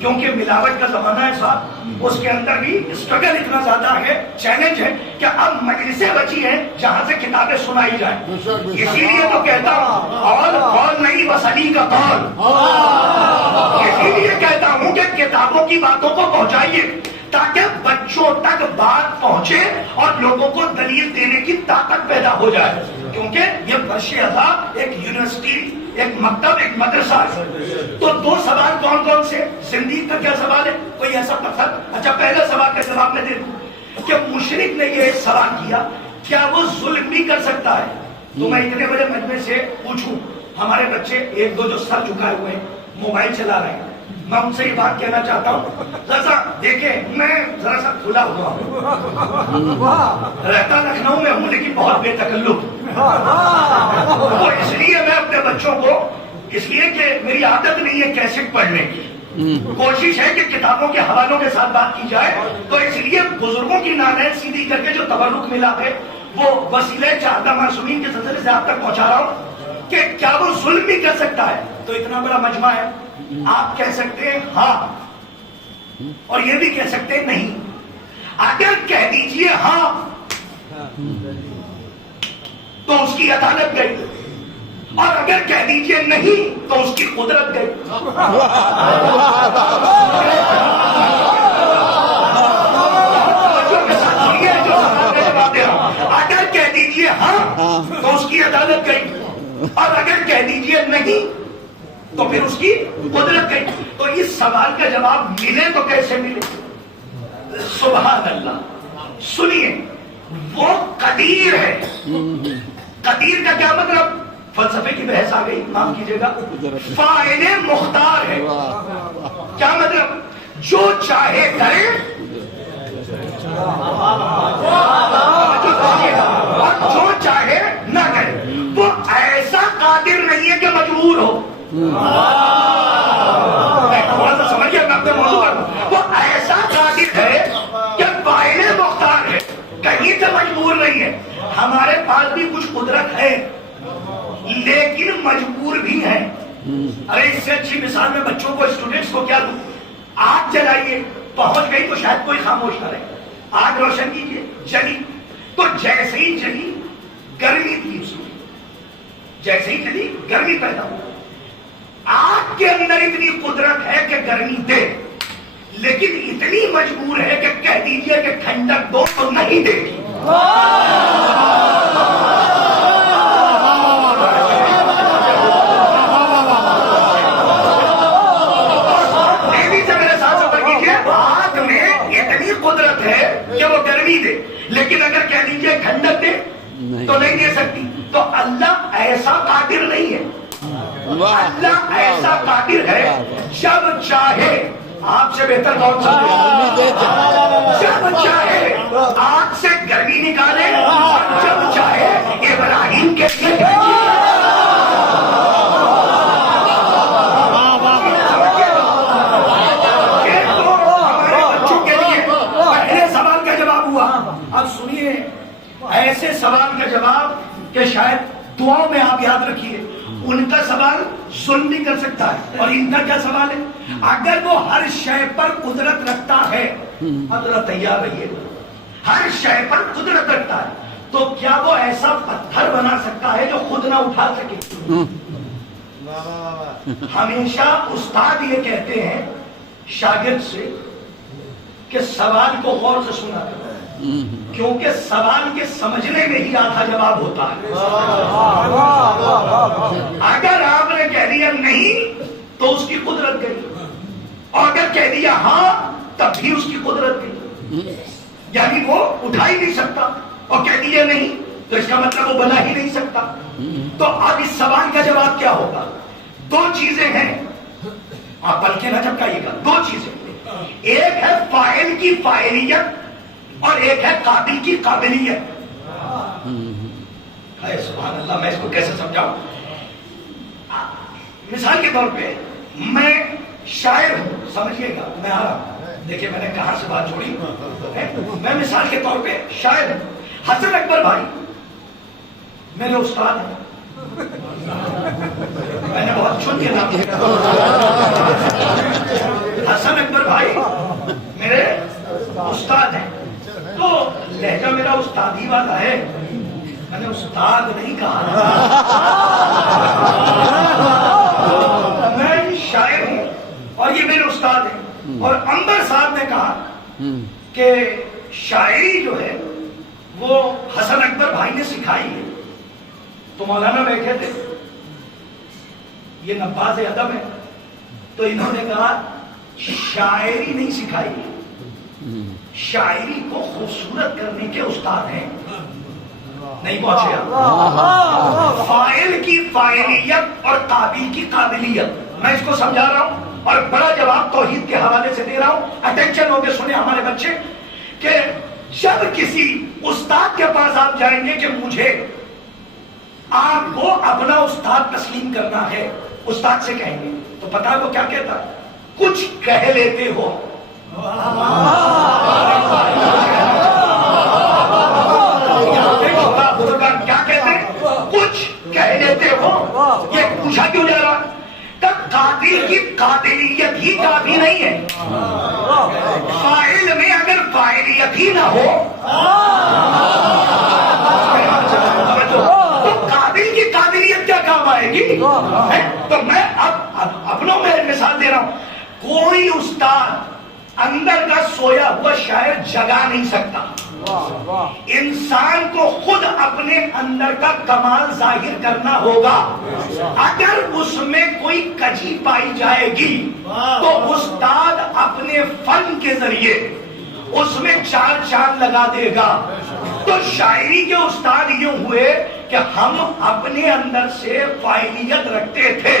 کیونکہ ملاوٹ کا زمانہ ہے صاحب. اس کے اندر بھی اسٹرگل اتنا زیادہ ہے, چیلنج ہے کہ اب مجلسیں بچی ہیں جہاں سے کتابیں سنائی جائیں. اسی لیے تو کہتا ہوں اور قول نہیں بس علی کا قول. اسی لیے کہتا ہوں کہ کتابوں کی باتوں کو پہنچائیے تاکہ بچوں تک بات پہنچے اور لوگوں کو دلیل دینے کی طاقت پیدا ہو جائے. کیونکہ یہ برش عذاب ایک یونیورسٹی, ایک مکتب, ایک مدرسہ ہے. تو دو سوال کون کون سے؟ زندگی کا کیا سوال ہے؟ کوئی ایسا پتھر. اچھا پہلا سوال کا جواب میں دے دوں کہ مشرک نے یہ سوال کیا کیا وہ ظلم بھی کر سکتا ہے؟ تو میں اتنے بڑے مجمع سے پوچھوں, ہمارے بچے ایک دو جو سر جھکائے ہوئے ہیں موبائل چلا رہے ہیں, میں ان سے یہ بات کہنا چاہتا ہوں ذرا دیکھیں میں ذرا سا کھلا ہوا ہوں, رہتا لکھنؤ میں ہوں لیکن بہت بے تکلف. تو اس لیے میں اپنے بچوں کو, اس لیے کہ میری عادت نہیں ہے کیسٹ پڑھنے کی, کوشش ہے کہ کتابوں کے حوالوں کے ساتھ بات کی جائے. تو اس لیے بزرگوں کی نانین سیدھی کر کے جو تبرک ملا ہے وہ وسیلہ چہارہ معصومین کے سلسلے سے آپ تک پہنچا رہا ہوں کہ کیا وہ ظلم بھی کر سکتا ہے. تو اتنا بڑا مجمع ہے, آپ کہہ سکتے ہیں ہاں اور یہ بھی کہہ سکتے ہیں نہیں. اگر کہہ دیجئے ہاں تو اس کی عدالت گئی, اور اگر کہہ دیجئے نہیں تو اس کی قدرت گئی. اگر کہہ دیجئے ہاں تو اس کی عدالت گئی, اور اگر کہہ دیجئے نہیں تو پھر اس کی قدرت گئی. تو اس سوال کا جواب ملے تو کیسے ملے؟ سبحان اللہ. سنیے وہ قدیر ہے. قدیر کا کیا مطلب؟ فلسفے کی بحث آ گئی, معاف کیجیے گا. فاعل مختار ہے. کیا مطلب؟ جو چاہے کرے اور جو چاہے نہ کرے. وہ ایسا قادر نہیں ہے کہ مجبور ہو. تھوڑا سا سمجھیے, میں اپنے موضوع پر. وہ ایسا قادر ہے کہ فاعل مختار ہے, کہیں سے مجبور نہیں ہے. ہمارے پاس بھی کچھ قدرت ہے لیکن مجبور بھی ہے. ارے اس سے اچھی مثال میں بچوں کو, اسٹوڈنٹس کو کیا دوں؟ آگ جلائیے, پہنچ گئی تو شاید کوئی خاموش کرے. آگ روشن کیجیے, جلی, تو جیسے ہی جلی گرمی تھی اس میں, جیسے ہی جلی گرمی پیدا ہو. آگ کے اندر اتنی قدرت ہے کہ گرمی دے, لیکن اتنی مجبور ہے کہ کہہ دیجیے کہ ٹھنڈک دو تو نہیں دے گی. کہ وہ گرمی دے, لیکن اگر کہہ دیجئے ٹھنڈک دے تو نہیں دے سکتی. تو اللہ ایسا قادر نہیں ہے. اللہ ایسا قادر ہے جب چاہے, آپ سے بہتر کون سا, جب چاہے آگ سے گرمی نکالے, اور جب چاہے ابراہیم کے لیے اب سنیے ایسے سوال کا جواب کہ شاید دعاؤں میں آپ یاد رکھیے. ان کا سوال ظلم بھی کر سکتا ہے, اور ان کا کیا سوال ہے؟ اگر وہ ہر شے پر قدرت رکھتا ہے, حضرت تیار رہیے, ہر شے پر قدرت رکھتا ہے تو کیا وہ ایسا پتھر بنا سکتا ہے جو خود نہ اٹھا سکے؟ ہمیشہ استاد یہ کہتے ہیں شاگرد سے کہ سوال کو غور سے سنا کرو، کیونکہ سوال کے سمجھنے میں ہی آدھا جواب ہوتا ہے۔ اگر آپ نے کہہ دیا نہیں تو اس کی قدرت گئی، اور اگر کہہ دیا ہاں تب بھی اس کی قدرت گئی، یعنی وہ اٹھا ہی نہیں سکتا، اور کہہ دیا نہیں تو اس کا مطلب وہ بنا ہی نہیں سکتا۔ تو اب اس سوال کا جواب کیا ہوگا؟ دو چیزیں ہیں، آپ بلکہ نہ چمکائیے گا، دو چیزیں، ایک ہے فاعل کی فاعلیت اور ایک ہے قابل کی قابلیت۔ سبحان اللہ، میں اس کو کیسے سمجھاؤں؟ مثال کے طور پہ میں شاعر ہوں، سمجھیے گا، میں آ رہا ہوں، دیکھیں میں نے کہاں سے بات چھوڑی، میں مثال کے طور پہ شاعر ہوں۔ حسن اکبر بھائی میرے استاد ہیں، میں نے بہت چن کے نام لیا، حسن اکبر بھائی میرے استاد ہیں، تو لہجہ میرا استادی والا ہے، میں نے استاد نہیں کہا، میں شاعر ہوں اور یہ میرے استاد ہیں۔ اور انبر صاحب نے کہا کہ شاعری جو ہے وہ حسن اکبر بھائی نے سکھائی ہے، تو مولانا بیٹھے تھے، یہ نباز ادب ہے، تو انہوں نے کہا شاعری نہیں سکھائی، شاعری کو خوبصورت کرنے کے استاد ہیں۔ نہیں پہنچے آپ؟ فاعل کی فاعلیت اور قابل کی قابلیت، میں اس کو سمجھا رہا ہوں اور بڑا جواب توحید کے حوالے سے دے رہا ہوں۔ اٹینشن ہو کے سنیں ہمارے بچے، کہ جب کسی استاد کے پاس آپ جائیں گے کہ مجھے آپ کو اپنا استاد تسلیم کرنا ہے، استاد سے کہیں گے تو پتہ ہے وہ کیا کہتا ہے؟ کچھ کہہ لیتے ہو۔ کیا کہتے ہیں؟ کچھ کہہ لیتے ہو۔ یہ پوچھا کیوں جا رہا؟ تب قابل کی قابلیت ہی کافی نہیں ہے، فاعل میں اگر فاعلیت ہی نہ ہو تو قابل کی قابلیت کیا کام آئے گی؟ تو میں اب اپنوں میں مثال دے رہا ہوں، کوئی استاد اندر کا سویا ہوا شاعر جگا نہیں سکتا، انسان کو خود اپنے اندر کا کمال ظاہر کرنا ہوگا۔ اگر اس میں کوئی کجی پائی جائے گی تو استاد اپنے فن کے ذریعے اس میں چار چاند لگا دے گا۔ تو شاعری کے استاد یہ ہوئے کہ ہم اپنے اندر سے فاعلیت رکھتے تھے،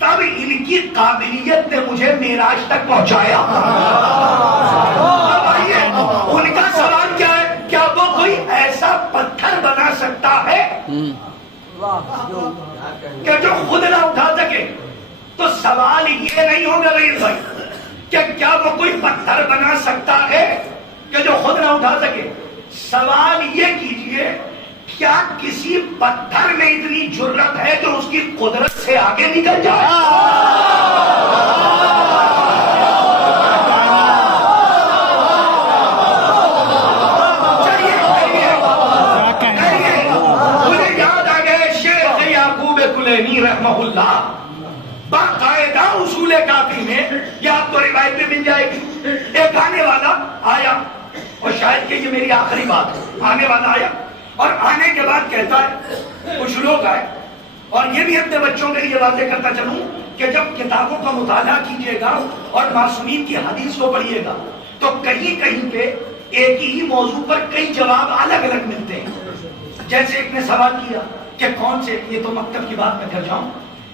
تب ان کی قابلیت نے مجھے معراج تک پہنچایا۔ اب آئیے، ان کا سوال کیا ہے؟ کیا وہ کوئی ایسا پتھر بنا سکتا ہے کہ جو خود نہ اٹھا سکے؟ تو سوال یہ نہیں ہوگا رئیس بھائی کہ کیا وہ کوئی پتھر بنا سکتا ہے کہ جو خود نہ اٹھا سکے؟ سوال یہ کیجئے، کیا کسی پتھر میں اتنی جرت ہے جو اس کی قدرت سے آگے نکل جائے؟ مجھے یاد آ گئے شیخ یعقوب کلینی رحمہ اللہ، باقاعدہ اصول کافی میں، یہ آپ کو روایت میں مل جائے گی، ایک آنے والا آیا، اور شاید کہ یہ میری آخری بات ہے، آنے والا آیا اور آنے کے بعد کہتا ہے، کچھ لوگ آئے، اور یہ بھی اپنے بچوں کے لیے واضح کرتا چلوں کہ جب کتابوں کا مطالعہ کیجئے گا اور معصومین کی حدیث کو پڑھیے گا تو کہیں کہیں پہ ایک ہی موضوع پر کئی جواب الگ الگ ملتے ہیں۔ جیسے ایک نے سوال کیا کہ کون سے، یہ تو مکتب کی بات میں کر جاؤں،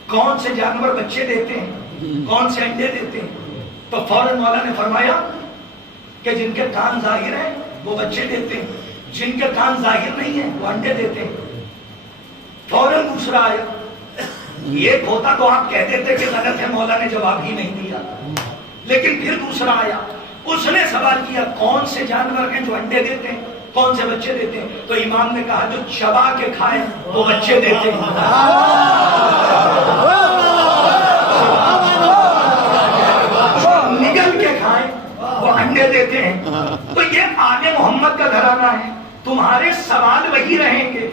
کون سے جانور بچے دیتے ہیں، کون سے انڈے دیتے ہیں؟ تو فوراً مولا نے فرمایا کہ جن کے کان ظاہر ہیں وہ بچے دیتے ہیں، جن کے کان ظاہر نہیں ہیں وہ انڈے دیتے ہیں۔ فوراً دوسرا آیا، ایک ہوتا تو آپ کہہ دیتے کہ غلط ہے، مولا نے جواب ہی نہیں دیا، لیکن پھر دوسرا آیا، اس نے سوال کیا کون سے جانور ہیں جو انڈے دیتے ہیں، کون سے بچے دیتے ہیں؟ تو امام نے کہا جو چبا کے کھائے وہ بچے دیتے ہیں، نگل کے کھائے وہ انڈے دیتے ہیں۔ تو یہ آل محمد کا گھرانہ ہے، تمہارے سوال وہی رہیں گے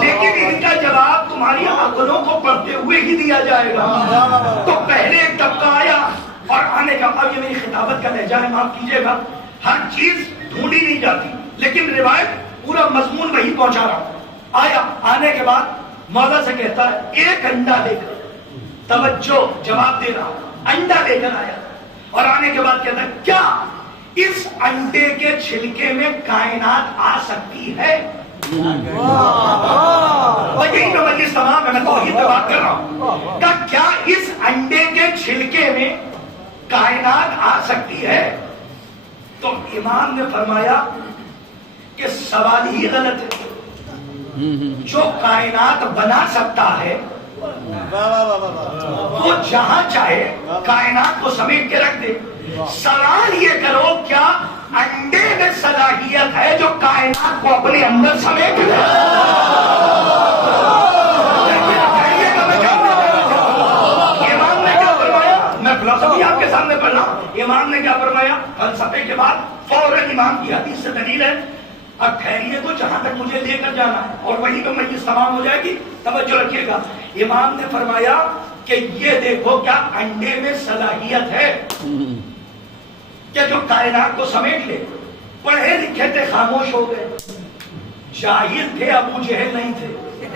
لیکن ان کا جواب تمہاری عقلوں کو پڑھتے ہوئے ہی دیا جائے گا. تو پہلے ایک طبقہ آیا اور آنے کا, اب یہ میری خطابت کا لہجہ ہے, معاف کیجیے گا, ہر چیز ڈھونڈی نہیں جاتی, لیکن روایت پورا مضمون وہی پہنچا رہا ہوں. آیا, آنے کے بعد مولا سے کہتا ہے ایک انڈا لے کر, توجہ جواب دے رہا, انڈا لے کر آیا اور آنے کے بعد کہتا ہے کیا اس انڈے کے چھلکے میں کائنات آ سکتی ہے؟ اور یہی تو مجلس تمام ہے, میں توحید پہ بات کر رہا ہوں. کہ کیا اس انڈے کے چھلکے میں کائنات آ سکتی ہے؟ تو امام نے فرمایا کہ سوال ہی غلط ہے. جو کائنات بنا سکتا ہے وہ جہاں چاہے کائنات کو سمیٹ کے رکھ دے. سوال یہ کرو کیا انڈے میں صلاحیت ہے جو کائنات کو اپنے اندر سمیٹ لے؟ امام نے کیا فرمایا, میں فلسفی آپ کے سامنے پڑھ رہا ہوں. امام نے کیا فرمایا, فلسفے کے بعد فوراً امام کی حدیث سے دلیل ہے, اب ٹھہریے تو جہاں تک مجھے لے کر جانا ہے, اور وہیں پہ مجلس تمام ہو جائے گی, توجہ رکھیے گا. امام نے فرمایا کہ یہ دیکھو کیا انڈے میں صلاحیت ہے کہ جو کائنات کو سمیٹ لے. پڑھے لکھے تھے, خاموش ہو گئے. جاہل تھے, ابو جہل نہیں تھے. یہ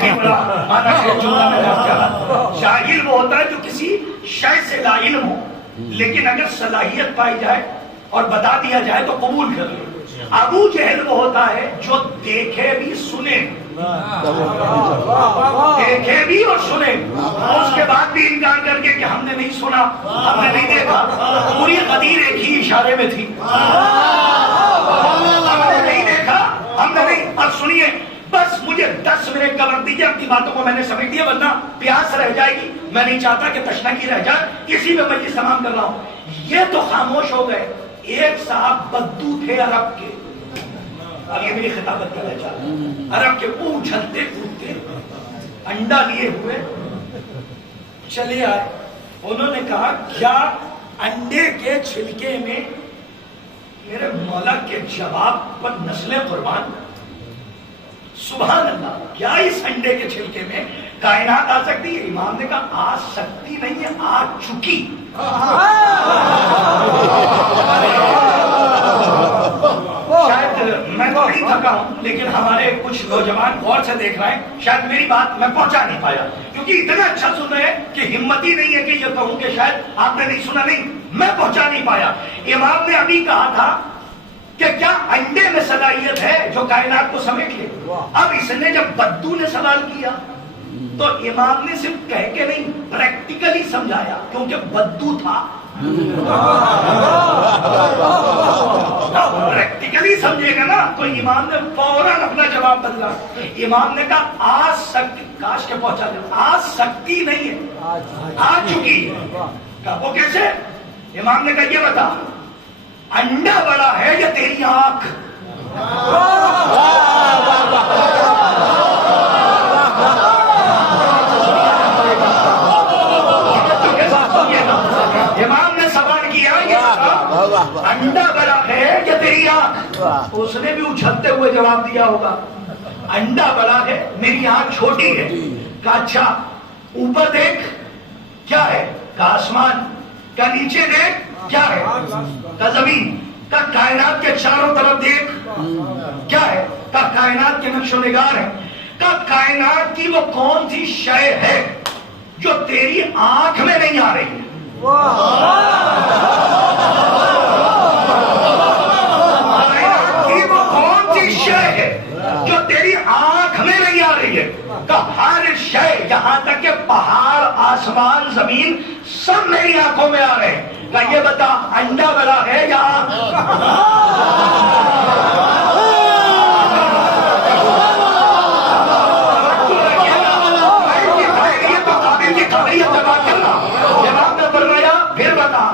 بھی بڑا مانا ہے جملہ میں آپ کہا. جاہل وہ ہوتا ہے جو کسی شے سے لا علم ہو, لیکن اگر صلاحیت پائی جائے اور بتا دیا جائے تو قبول کر لے. ابو جہل وہ ہوتا ہے جو دیکھے بھی سنے, دیکھے بھی اور سنے, اور اس کے بعد بھی انکار کر کے کہ ہم نے نہیں سنا, ہم نے نہیں دیکھا, پوری غدیر ایک ہی اشارے میں تھی, ہم نے نہیں دیکھا, ہم نے نہیں. اب سنیے, بس مجھے 10 منٹ کا وقت دیجیے, اپنی باتوں کو میں نے سمیٹ دیا, ورنہ پیاس رہ جائے گی. میں نہیں چاہتا کہ تشنگی رہ جائے, اسی میں مجلس تمام کر رہا ہوں. یہ تو خاموش ہو گئے. ایک صاحب بدو تھے عرب کے, اب یہ میری خطابت کا لہجہ, عرب کے وہ اچھلتے کودتے انڈا لیے ہوئے چلے آئے. انہوں نے کہا کیا انڈے کے چھلکے میں, میرے مولا کے جواب پر نسلیں قربان, سبحان اللہ, کیا اس انڈے کے چھلکے میں کائنات آ سکتی ہے؟ امام نے کہا آ سکتی نہیں ہے, آ چکی. شاید میں تو نہیں تھکا ہوں, لیکن ہمارے کچھ نوجوان غور سے دیکھ رہے ہیں, شاید میری بات میں پہنچا نہیں پایا, کیونکہ اتنا اچھا سن رہے ہیں کہ ہمت ہی نہیں ہے کہ یہ کہوں کہ شاید آپ نے نہیں سنا. نہیں, میں پہنچا نہیں پایا. امام نے ابھی کہا تھا کہ کیا انڈے میں صلاحیت ہے جو کائنات کو سمیٹ لے. اب اس نے جب بدو نے سوال کیا تو امام نے صرف کہہ کے نہیں, پریکٹیکلی سمجھایا, کیونکہ بدو تھا. پریکٹیکلی سمجھے گا نا تو امام نے فوراً اپنا جواب بدلا. امام نے کہا آ سکتی, کاش کے پہنچا دے, آ سکتی نہیں ہے, آ چکی ہے. کہا وہ کیسے؟ امام نے کہا یہ بتا, انڈا بڑا ہے یا تیری آنکھ؟ امام نے سوال کیا انڈا بڑا ہے یا تیری آنکھ؟ اس نے بھی اچھلتے ہوئے جواب دیا ہوگا انڈا بڑا ہے, میری آنکھ چھوٹی ہے. کہا اچھا اوپر دیکھ, کیا ہے؟ کہا آسمان. کہا نیچے دیکھ, کیا ہے؟ کہا زمین. کہا کائنات کے چاروں طرف دیکھ, کیا ہے؟ کہا کائنات کے نقش و نگار ہے. کہا کائنات کی وہ کون سی شے ہے جو تیری آنکھ میں نہیں آ رہی ہے؟ کائنات کی وہ کون سی شے ہے جو تیری آنکھ میں نہیں آ رہی ہے؟ کہ ہر شے, یہاں تک کہ پہاڑ, آسمان, زمین, سب میری آنکھوں میں آ رہے ہیں. کہ یہ بتا انڈا بڑا ہے یا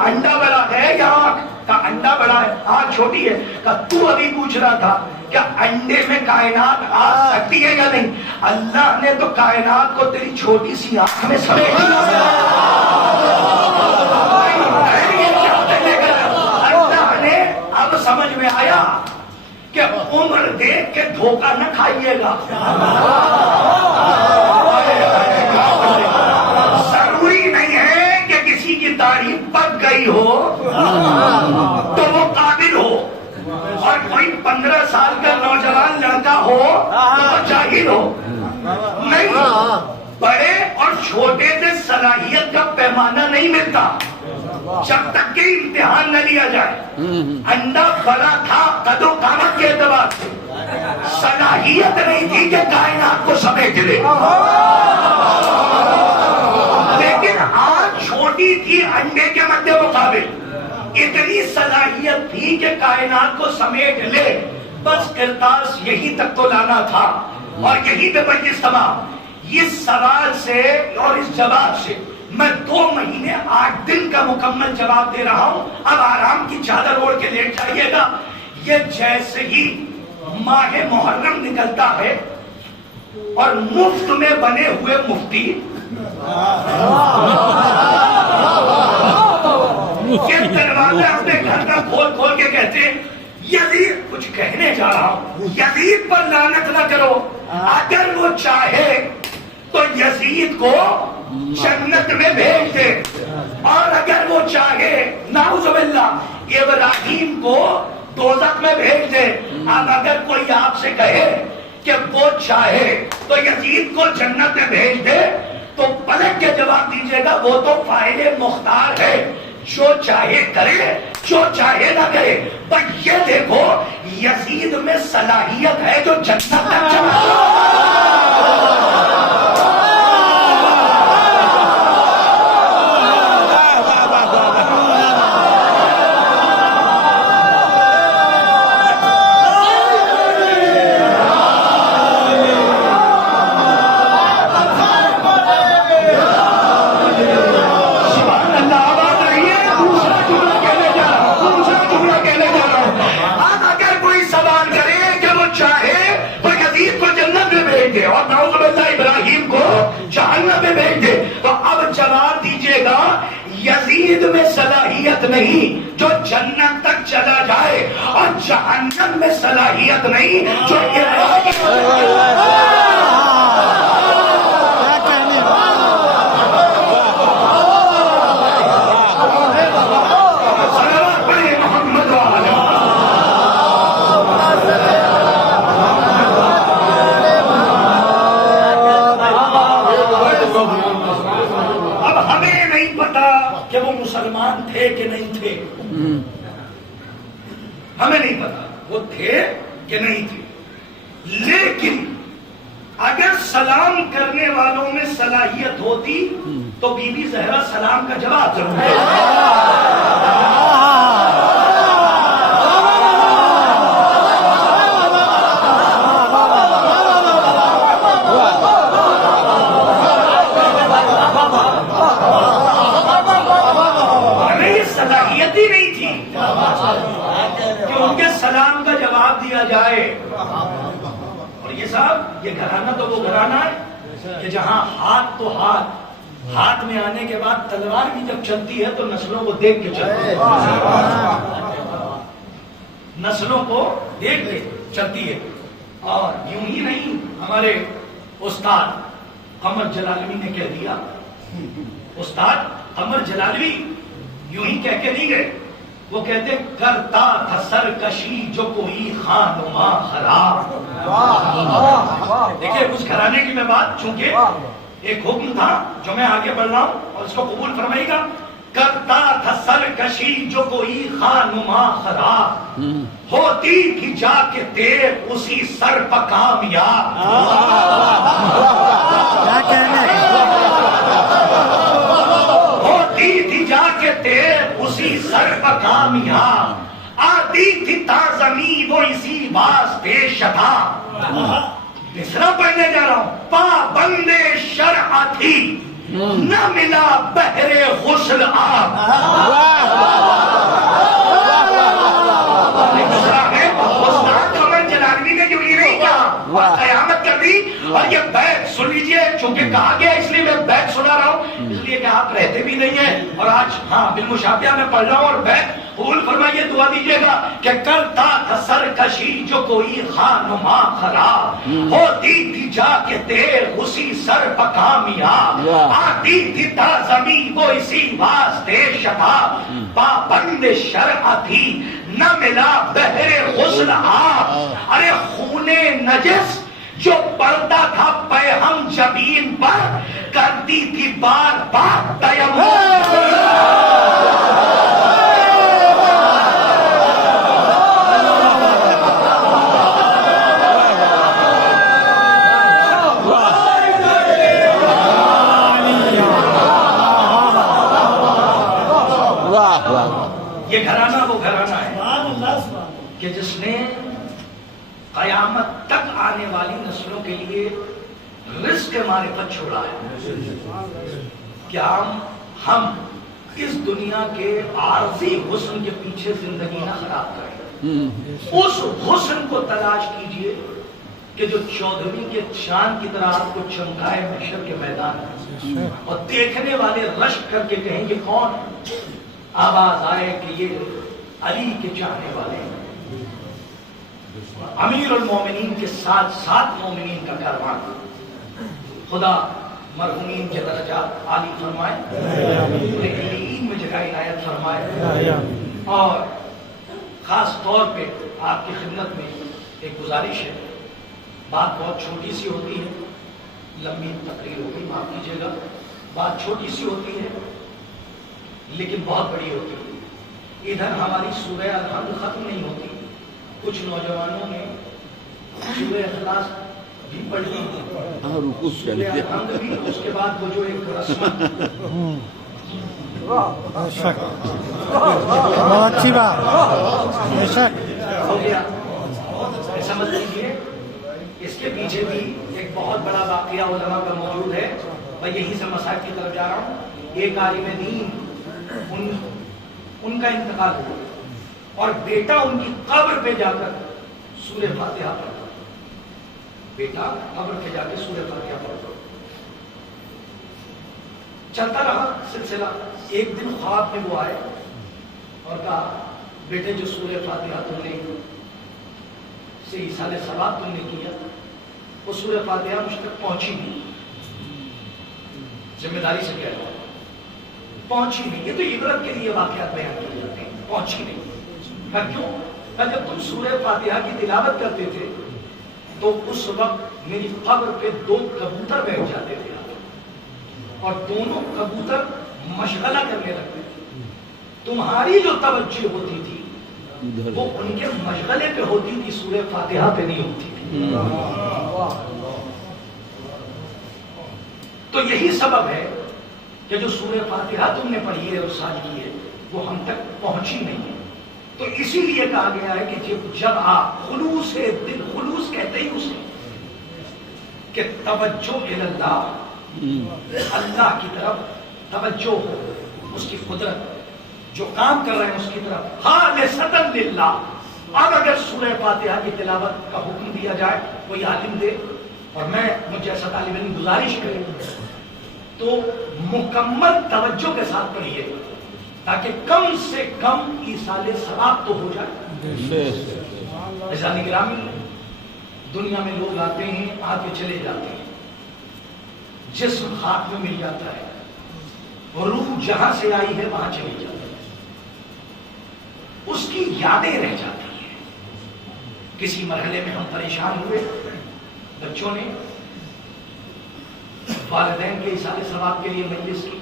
انڈا بڑا ہے یا آنکھ؟ کا انڈا بڑا ہے, آنکھ چھوٹی ہے. کہ تو ابھی پوچھ رہا تھا کیا انڈے میں کائنات آ سکتی ہے یا نہیں؟ اللہ نے تو کائنات کو تیری چھوٹی سی آنکھ میں سمیٹ لیا. اللہ نے اب سمجھ میں آیا کہ عمر دیکھ کے دھوکہ نہ کھائیے گا. ضروری نہیں ہے کہ کسی کی تعریف پک گئی ہو تو وہ قابل ہو, اور کوئی 15 سال کا نوجوان لڑکا ہو تو وہ جاہل ہو. نہیں, بڑے اور چھوٹے سے صلاحیت کا پیمانہ نہیں ملتا جب تک کہ امتحان نہ لیا جائے. انڈا بڑا تھا قد و قامت کے اعتبار سے, صلاحیت نہیں تھی کہ کائنات کو سمیٹ لے. لیکن آج چھوٹی تھی انڈے کے مد مقابل, اتنی صلاحیت تھی کہ کائنات کو سمیٹ لے. بس کرتاس یہی تک تو لانا تھا, اور یہی پہ مجلس تمام. اس سوال سے اور اس جواب سے میں 2 مہینے 8 دن کا مکمل جواب دے رہا ہوں. اب آرام کی چادر اوڑھ کے لیٹ جائیے گا. یہ جیسے ہی ماہ محرم نکلتا ہے اور مفت میں بنے ہوئے مفتی کے دروازے اپنے گھر کا کھول کھول کے کہتے ہیں یزید, کچھ کہنے جا رہا ہوں, یزید پر لعنت نہ کرو. اگر وہ چاہے تو یزید کو جنت میں بھیج دے, اور اگر وہ چاہے نعوذ باللہ ابراہیم کو دوزخ میں بھیج دے. اب اگر کوئی آپ سے کہے کہ وہ چاہے تو یزید کو جنت میں بھیج دے تو پلٹ کے جواب دیجیے گا وہ تو فاعل مختار ہے, جو چاہے کرے جو چاہے نہ کرے. پر یہ دیکھو یزید میں صلاحیت ہے جو جنت تک چلا. اور نعوذ باللہ ابراہیم کو جہنم میں بھیج دے, تو اب جواب دیجیے گا یزید میں صلاحیت نہیں جو جنت تک چلا جائے, اور جہنم میں صلاحیت نہیں جو مسلمان تھے کہ نہیں تھے, ہمیں نہیں پتا وہ تھے کہ نہیں تھے. لیکن اگر سلام کرنے والوں میں صلاحیت ہوتی تو بی بی زہرا سلام کا جواب ضرور سلام کا جواب دیا جائے. اور یہ صاحب یہ گھرانہ تو وہ گھرانہ ہے کہ جہاں ہاتھ تو ہاتھ میں آنے کے بعد تلوار بھی جب چلتی ہے تو نسلوں کو دیکھ کے چلتی ہے, نسلوں کو دیکھ کے چلتی ہے. اور یوں ہی نہیں, ہمارے استاد قمر جلالوی نے کہہ دیا, استاد قمر جلالوی یوں ہی کہہ کے نہیں گئے, وہ کہتے کرتا تھا سرکشی جو کوئی خانما خراب. دیکھیں اس گھرانے کی میں بات, چونکہ ایک حکم تھا جو میں آگے بڑھ رہا ہوں اور اس کو قبول فرمائے گا. کرتا تھا سرکشی جو کوئی خانما خراب, ہوتی تھی جا کے تیر اسی سر پہ کامیاب. ہوتی تھی جا کے تیر اسی سر پہ کامیاب, آتی تھی تازمی وہ اسی واسطے شتا. تیسرا پڑھنے جا رہا ہوں, پابند شرع تھی نہ ملا بحر غسل آب. استاد قمر جلالوی نے جو یہ نہیں کہا قیامت کر دی, اور یہ بیت سن لیجئے, چونکہ کہا گیا اس لیے میں بیت سنا رہا ہوں, اس لیے لیے کہ آپ رہتے بھی نہیں ہیں اور آج ہاں بالمشابہ میں پڑھ رہا ہوں اور بیت قبول فرمائیے، دعا دیجیے گا کہ کرتا تھا سرکشی جو کوئی خانما خراب، ہوتی تھی جا کے دیر اسی سر پکامیاب، آتی تھی تا زمین وہ اسی واسطے شتاب، پابند شرع تھی نہ ملا بہر غسل آب، ارے خون نجس جو پڑتا تھا پہ ہم زمین پر کرتی تھی بار بار تیمم۔ یہ گھرانہ وہ گھرانہ ہے کہ جس نے قیامت تک آنے والی نسلوں کے لیے رزق معرفت چھوڑا ہے۔ کیا ہم اس دنیا کے عارضی حسن کے پیچھے زندگی نہ خراب کریں؟ اس حسن کو تلاش کیجئے کہ جو 14ویں کے چاند کی طرح آپ کو چمکائے محشر کے میدان میں، اور دیکھنے والے رشک کر کے کہیں یہ کون؟ آواز آئے کہ یہ علی کے چاہنے والے ہیں، امیر المومنین کے ساتھ ساتھ مومنین کا کاروان۔ خدا مرحومین کے درجات عالی فرمائے، عید میں جگہ عنایت فرمائے، اور خاص طور پہ آپ کی خدمت میں ایک گزارش ہے، بات بہت چھوٹی سی ہوتی ہے، لمبی تقریر ہوگی معاف کیجیے گا، بات چھوٹی سی ہوتی ہے لیکن بہت بڑی ہوتی ہے۔ ادھر ہماری سورہ الحمد ختم نہیں ہوتی، کچھ نوجوانوں نے سورہ اخلاص بھی پڑھی، سورہ الحمد بھی، اس کے بعد وہ جو ایک رسم بہت اچھی بات ہو گیا، سمجھ لیجیے اس کے پیچھے بھی ایک بہت بڑا واقعہ علماء کا موجود ہے۔ میں یہی سے مسائل کی طرف جا رہا ہوں۔ ایک عالم دین ان کا انتقال ہوا اور بیٹا ان کی قبر پہ جا کر سورہ فاتحہ پڑھتا، بیٹا قبر پہ جا کے سورہ فاتحہ پڑھتا۔ چلتا رہا سلسلہ، ایک دن خواب میں وہ آئے اور کہا بیٹے جو سورہ فاتحہ تم نے سے ایصال ثواب تم نے کیا، وہ سورہ فاتحہ مجھ تک پہنچی نہیں، ذمہ داری سے کہہ رہا ہوں پہنچی نہیں۔ یہ تو عبرت کے لیے واقعات بیان کیے جاتے ہیں، پہنچی نہیں۔ کہا کیوں؟ کہا جب تم سورہ فاتحہ کی تلاوت کرتے تھے تو اس وقت میری قبر پہ 2 کبوتر بیٹھ جاتے تھے اور دونوں کبوتر مشغلہ کرنے لگتے تھے، تمہاری جو توجہ ہوتی تھی وہ ان کے مشغلے پہ ہوتی تھی، سورہ فاتحہ پہ نہیں ہوتی تھی۔ تو یہی سبب ہے کہ جو سورہ فاتحہ تم نے پڑھی ہے اور ساج کی ہے وہ ہم تک پہنچی نہیں ہے۔ تو اسی لیے کہا گیا ہے کہ جب آپ خلوص دل، خلوص کہتے ہی اسے کہ توجہ اللہ، اللہ کی طرف توجہ ہو، اس کی قدرت جو کام کر رہے ہیں اس کی طرف خالصۃً للہ۔ اب اگر سورہ فاتحہ کی تلاوت کا حکم دیا جائے کوئی عالم دے اور میں مجھ جیسا طالب علم گزارش کرے تو مکمل توجہ کے ساتھ پڑھیے تاکہ کم سے کم ایصال ثواب تو ہو جائے۔ عزیزان گرامی، دنیا میں لوگ آتے ہیں آ کے چلے جاتے ہیں، جسم خاک میں مل جاتا ہے، روح جہاں سے آئی ہے وہاں چلی جاتی ہے، اس کی یادیں رہ جاتی ہیں۔ کسی مرحلے میں ہم پریشان ہوئے، بچوں نے والدین کے ایصال ثواب کے لیے مجلس کی،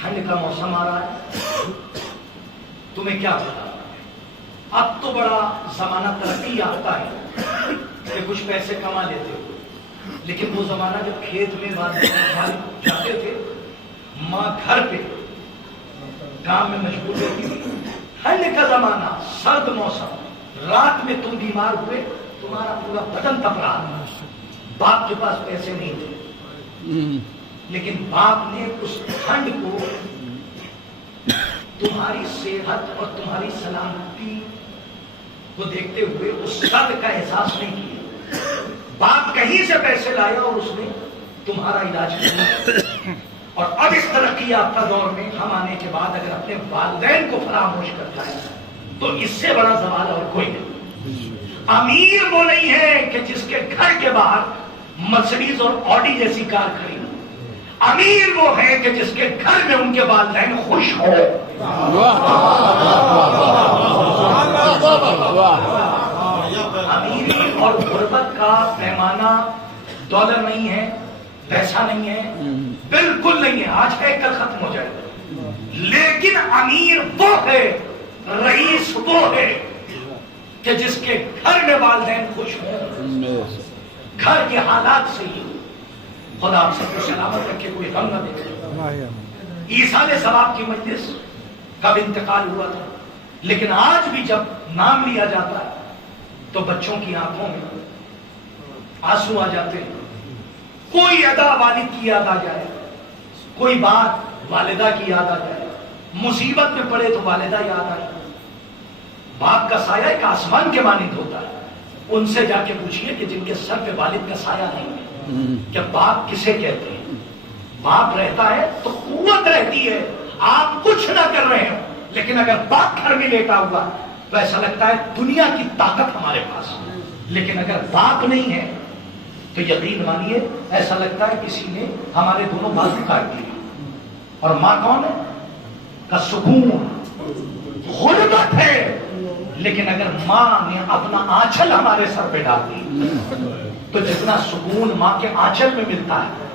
ٹھنڈ کا موسم آ رہا ہے، تمہیں کیا پتا، اب تو بڑا زمانہ ترقی یافتہ ہے کہ کچھ پیسے کما لیتے ہو، لیکن وہ زمانہ جب کھیت میں والد جاتے تھے، ماں گھر پہ کام میں مشغول رہتی تھی، ٹھنڈ کا زمانہ، سرد موسم، رات میں تم بیمار ہوئے، تمہارا پورا بدن تپ رہا، باپ کے پاس پیسے نہیں تھے، لیکن باپ نے اس ٹھنڈ کو تمہاری صحت اور تمہاری سلامتی کو دیکھتے ہوئے اس درد کا احساس نہیں کیا۔ باپ کہیں سے پیسے لایا اور اس نے تمہارا علاج کیا، اور اب اس ترقی یافتہ دور میں ہم آنے کے بعد اگر اپنے والدین کو فراموش کر جائے تو اس سے بڑا زوال اور کوئی نہیں۔ امیر وہ نہیں ہے کہ جس کے گھر کے باہر مرسڈیز اور آڈی جیسی کار کھڑی ہو، امیر وہ ہے کہ جس کے گھر میں ان کے والدین خوش ہو۔ امیری اور غربت کا پیمانہ ڈالر نہیں ہے، پیسہ نہیں ہے، بالکل نہیں ہے، آج ہے کل ختم ہو جائے گا، لیکن امیر وہ ہے، رئیس وہ ہے کہ جس کے گھر میں والدین خوش ہوں، گھر کے حالات سے ہی۔ خدا آپ سب کو سلامت رکھے، کوئی غم نہ دے۔ ایصال ثواب کی مجلس کب انتقال ہوا تھا، لیکن آج بھی جب نام لیا جاتا ہے تو بچوں کی آنکھوں میں آنسو آ جاتے ہیں۔ کوئی ادا والد کی یاد آ جائے، کوئی بات والدہ کی یاد آ جائے، مصیبت میں پڑے تو والدہ یاد آئے۔ باپ کا سایہ ایک آسمان کے مانند ہوتا ہے، ان سے جا کے پوچھئے کہ جن کے سر پہ والد کا سایہ نہیں ہے کہ باپ کسے کہتے ہیں۔ باپ رہتا ہے تو قوت رہتی ہے، آپ کچھ نہ کر رہے ہو، لیکن اگر باپ گھر میں لیٹا ہوا تو ایسا لگتا ہے دنیا کی طاقت ہمارے پاس، لیکن اگر باپ نہیں ہے تو یقین مانیے ایسا لگتا ہے کسی نے ہمارے دونوں بازو کاٹ دیے۔ اور ماں کون ہے؟ کا سکون، غربت ہے، لیکن اگر ماں نے اپنا آنچل ہمارے سر پہ ڈال دی تو جتنا سکون ماں کے آنچل میں ملتا ہے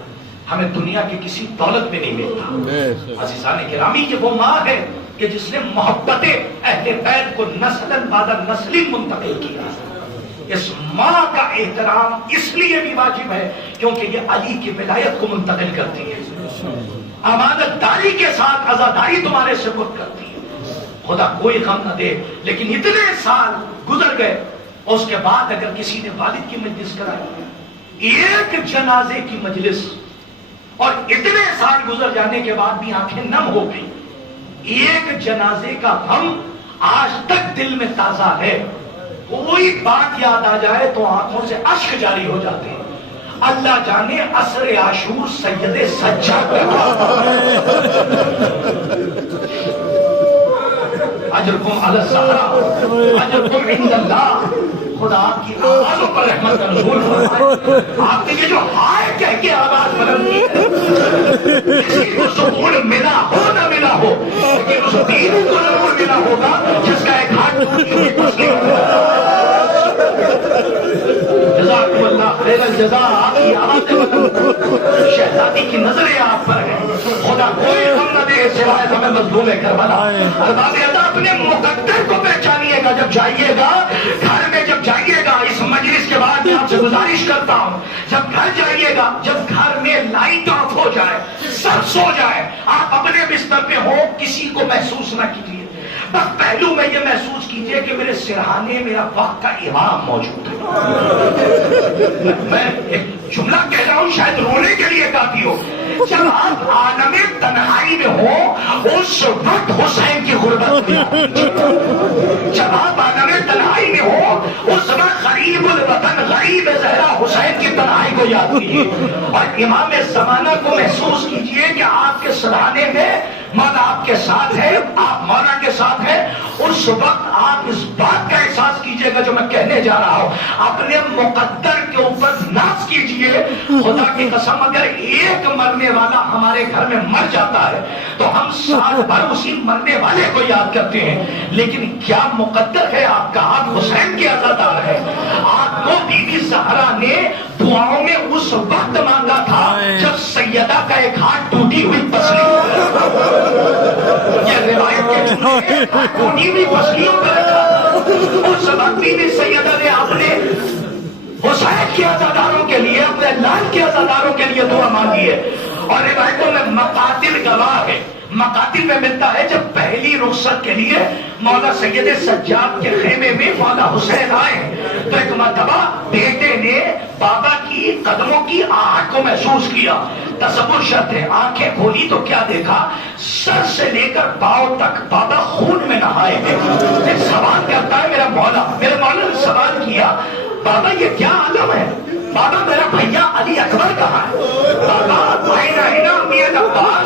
ہمیں دنیا کی کسی دولت میں نہیں ملتا۔ عزیزان گرامی، یہ وہ ماں ہے کہ جس نے محبت اہل بیت کو نسلاً بعد نسل منتقل کیا۔ اس ماں کا احترام اس لیے بھی واجب ہے کیونکہ یہ علی کی ولایت کو منتقل کرتی ہے، امانت داری کے ساتھ عزاداری تمہارے سپرد کرتی ہے۔ خدا کوئی غم نہ دے، لیکن اتنے سال گزر گئے اور اس کے بعد اگر کسی نے والد کی مجلس کرائی، ایک جنازے کی مجلس، اور اتنے سال گزر جانے کے بعد بھی آنکھیں نم ہو گئی، ایک جنازے کا غم آج تک دل میں تازہ ہے۔ کوئی بات یاد آ جائے تو آنکھوں سے اشک جاری ہو جاتے ہیں۔ اللہ جانے عصر عاشور سید سجاد اجرکم علی الزہرا اجرکم عند اللہ، خدا آپ کی آوازوں پر رحمت کا نزول فرمائے۔ آپ نے یہ جو ہائے کہہ کے آواز بلند کی ہے، کسی کو سکون ملا ہو نہ ملا ہو، لیکن اس دین کو ضرور ملا ہوگا جس کا ایک ہاتھ ٹوٹی ہوئی تسلیم ہے۔ جزاکم اللہ خیر الجزا، آپ کی آواز شہزادی کی نظریں آپ پر ہیں۔ خدا کوئی غم نہ دے سوائے ہمیں مظلوم کربلا۔ ارباب ادا اپنے مقدر کو پہچانیے گا جب جائیے گا گھر میں، جب جائیے گا اس مجلس کے بعد میں آپ سے گزارش کرتا ہوں، جب گھر جائیے گا، جب گھر میں لائٹ آف ہو جائے، سب سو جائے، آپ اپنے بستر پہ ہو، کسی کو محسوس نہ کیجیے، بس پہلو میں یہ محسوس کیجئے کہ میرے سرہانے میرا وقت کا امام موجود ہے۔ میں ایک جملہ کہہ رہا ہوں، شاید رونے کے لیے کافی ہو۔ جب آپ عالم تنہائی میں ہو اس وقت حسین کی غربت میں، جب آپ عالم تنہائی میں ہو اس وقت غریب الوطن غریب زہرا حسین کی تنہائی کو یاد کیجیے، اور امام زمانہ کو محسوس کیجئے کہ آپ کے سرہانے میں مولا آپ کے ساتھ ہے، آپ مولا کے ساتھ ہیں۔ اس وقت آپ اس بات کا احساس کیجئے گا جو میں کہنے جا رہا ہوں، اپنے مقدر کے اوپر ناز کیجئے۔ خدا کی قسم اگر ایک مرنے والا ہمارے گھر میں مر جاتا ہے تو ہم سال بھر اسی مرنے والے کو یاد کرتے ہیں، لیکن کیا مقدر ہے آپ کا، آپ حسین کے عزادار ہیں۔ آپ کو بی بی زہرا نے دعاؤں میں اس وقت مانگا تھا جب سیدہ کا ایک ہاتھ ٹوٹی ہوئی پسلی، یہ روایت کے ٹوٹی ہوئی پسلیوں پر رکھا تھا، اس وقت بھی سیدہ نے اپنے حسین کے عزاداروں کے لیے، اپنے لال کے عزاداروں کے لیے دعا مانگی ہے۔ اور روایتوں میں مقاتل گواہ ہے، مقاتل میں ملتا ہے جب پہلی رخصت کے لیے مولا سید سجاد کے خیمے میں مولا حسین آئے تو ایک مرتبہ بیٹے نے بابا کی قدموں کی آہٹ کو محسوس کیا، تصور شرط ہے، آنکھیں کھولی تو کیا دیکھا، سر سے لے کر پاؤں تک بابا خون میں نہائے ہیں۔ ایک سوال کرتا ہے میرے مولا نے سوال کیا، بابا یہ کیا عالم ہے؟ بابا میرا بھیا علی اکبر کہاں ہے؟ بابا میاں عباس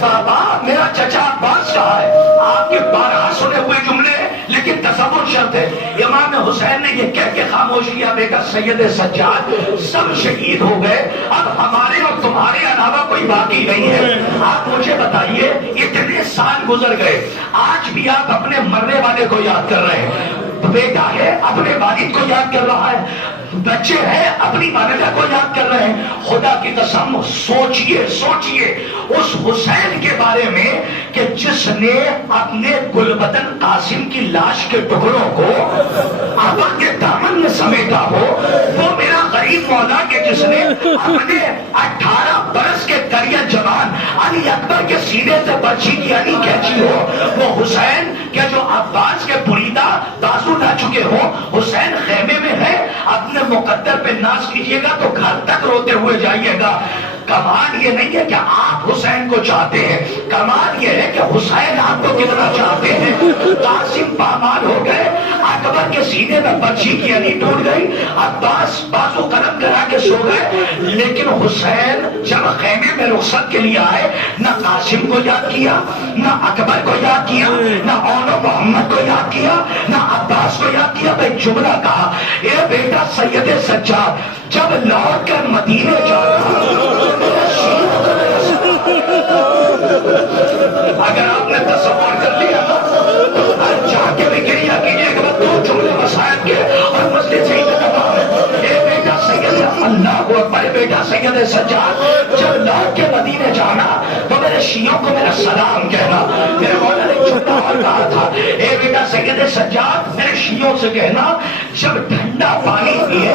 بابا میرا چچا عباس کہا ہے. آپ کے بارہا سنے ہوئے جملے لیکن تصور شرط ہے. امام حسین نے یہ کہہ کے خاموش کیا بیٹا سید سجاد سب شہید ہو گئے, اب ہمارے اور تمہارے علاوہ کوئی باقی نہیں ہے. آپ مجھے بتائیے اتنے سال گزر گئے, آج بھی آپ اپنے مرنے والے کو یاد کر رہے ہیں. بیٹا ہے اپنے والد کو یاد کر رہا ہے, بچے ہیں اپنی والدہ کو یاد کر رہے ہیں. خدا کی قسم سوچئے اس حسین کے بارے میں کہ جس نے اپنے گلبدن قاسم کی لاش کے ٹکڑوں کو آبا کے دامن میں سمیٹا ہو, وہ میرا غریب مولا کہ جس نے اپنے 18 برس کے کریہ جوان علی اکبر کے سینے سے برچھی کی علی کھینچی ہو, وہ حسین کہ جو عباس کے بریدہ بازو نہ چکے ہو. حسین خیمے میں ہے, اپنے مقدر پہ ناز کیجئے گا تو گھر تک روتے ہوئے جائیے گا. کمال یہ نہیں ہے کہ آپ حسین کو چاہتے ہیں, کمال یہ ہے کہ حسین آپ کو کتنا چاہتے ہیں. قاسم پامال ہو گئے, اکبر کے سینے میں برچھی کی علی ٹوٹ گئی, عباس بازو قلم کرا کے سو گئے, لیکن حسین جب خیمے میں رخصت کے لیے آئے نہ قاسم کو یاد کیا, نہ اکبر کو یاد کیا, نہ اول محمد کو یاد کیا, نہ عباس کو یاد کیا. ایک جملہ کہا, اے بیٹا سید سجاد جب لوٹ کر مدینے جانا, اگر آپ نے تصور کر لیا جا کے بھی گریہ کیجیے کہ وہ 2 جملے مسائل کے اور مسجد سے ہی تمام ہے. اے بیٹا سید اللہ اکبر, بیٹا سید سجاد جب لوٹ کے مدینے جانا تو میرے شیعوں کو میرا سلام کہنا. میرے مولا نے چھوٹا اور کہا تھا, اے بیٹا سید سجاد میرے شیعوں سے کہنا جب ٹھنڈا پانی پیے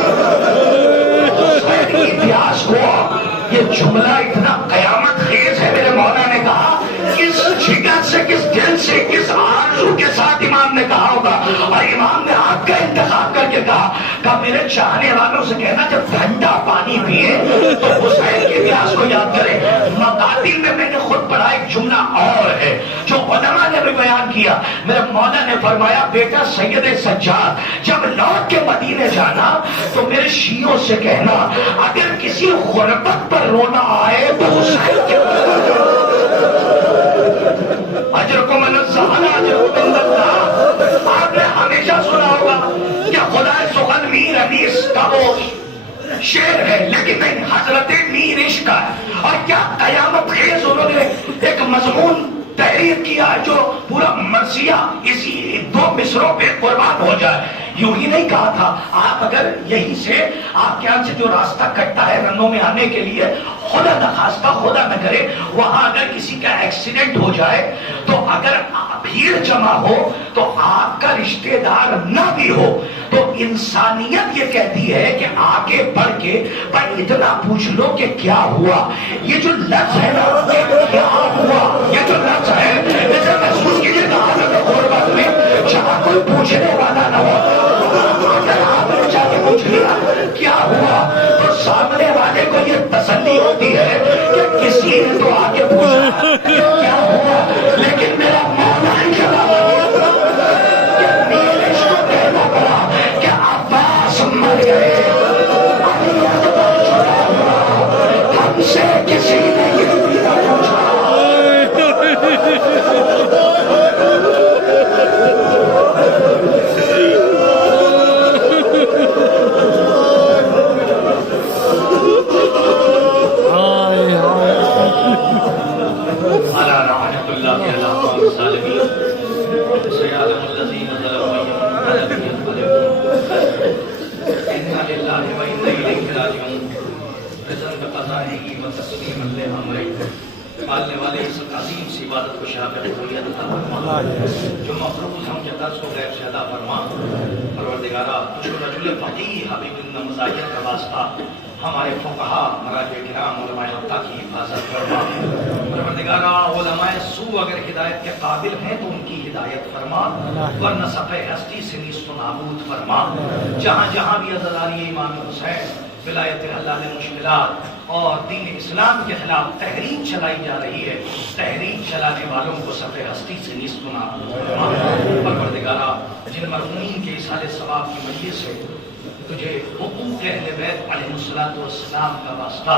اتہاس ہوا. یہ جملہ اتنا قیامت خیز ہے. میرے مولا نے کہا کس جگہ سے, کس دل سے, کس آرزو کے ساتھ امام نے کہا ہوگا, اور امام نے آپ کا انتخاب کر کے کہا میرے چاہنے والوں سے کہنا جب ٹھنڈا پانی پیے تو حسین کے اتہاس کو یاد کریں. مقاتل میں نے خود پڑھا ایک جملہ اور ہے جو علماء نے بھی بیان کیا. میرے مولا نے فرمایا بیٹا سید سجاد جب لوٹ کے مدینے جانا تو میرے شیعوں سے کہنا اگر کسی غربت پر رونا آئے تو حسین کے اجرکم الزہن اجرکم اللہ. آپ نے ہمیشہ سنا ہوگا کہ خدا سخن میر حدیث کا وہ شعر ہے, لیکن نہیں, حضرت میر عشق کا ہے. اور کیا قیامت خیز انہوں نے ایک مضمون تحریر کیا جو پورا مرثیہ اسی 2 مصروں پہ قربان ہو جائے. یوں ہی نہیں کہا تھا, آپ اگر یہی سے آپ کے یہاں سے جو راستہ کٹتا ہے رنوں میں آنے کے لیے, خدا نخواستہ خدا نہ کرے وہاں اگر کسی کا ایکسیڈنٹ ہو جائے تو اگر بھیڑ جمع ہو تو آپ کا رشتہ دار نہ بھی ہو تو انسانیت یہ کہتی ہے کہ آگے بڑھ کے بھائی اتنا پوچھ لو کہ کیا ہوا. یہ جو لفظ ہے نا کیا ہوا, یہ جو لفظ ہے اسے محسوس کیجیے کہ حالت غربت میں جہاں کوئی پوچھنے والا نہ ہو, اگر آپ نے جا کے پوچھ لیا کیا ہوا تو سامنے والے کو یہ تسلی ہوتی ہے کہ کسی نے تو آگے پوچھا کیا ہوا. لیکن میرا مولا ہی چلا کہ میرے کو کہنا پڑا کہ عباس مر گئے, ہم سے کسی نے یہ بھی نہ پوچھا. پالنے والے اس عظیم سی عبادت کو شاہ قبولیت عطا فرما, جو مفروض ہم کے درس کو غیب سے ادا فرما. پروردگارا جو رجل فقیہ حبیب المزاحیہ کا واسطہ ہمارے فقہا مراجع کرام علماء حق کی حفاظت فرما. پروردگارا علماء سو اگر ہدایت کے قابل ہیں تو ان کی ہدایت فرما, ورنہ صفحہ ہستی سے نیست و نابود فرما. جہاں جہاں بھی عزاداری امام حسین ولایت حلال مشکلات اور دین اسلام کے خلاف تحریک چلائی جا رہی ہے, تحریک چلانے والوں کو صفحہ ہستی سے نیست و نابود فرما. پروردگارا جن مرحومین کے اصحال ثواب کی وجہ سے تجھے حقوق اہل بیت علیہ الصلوۃ والسلام کا واسطہ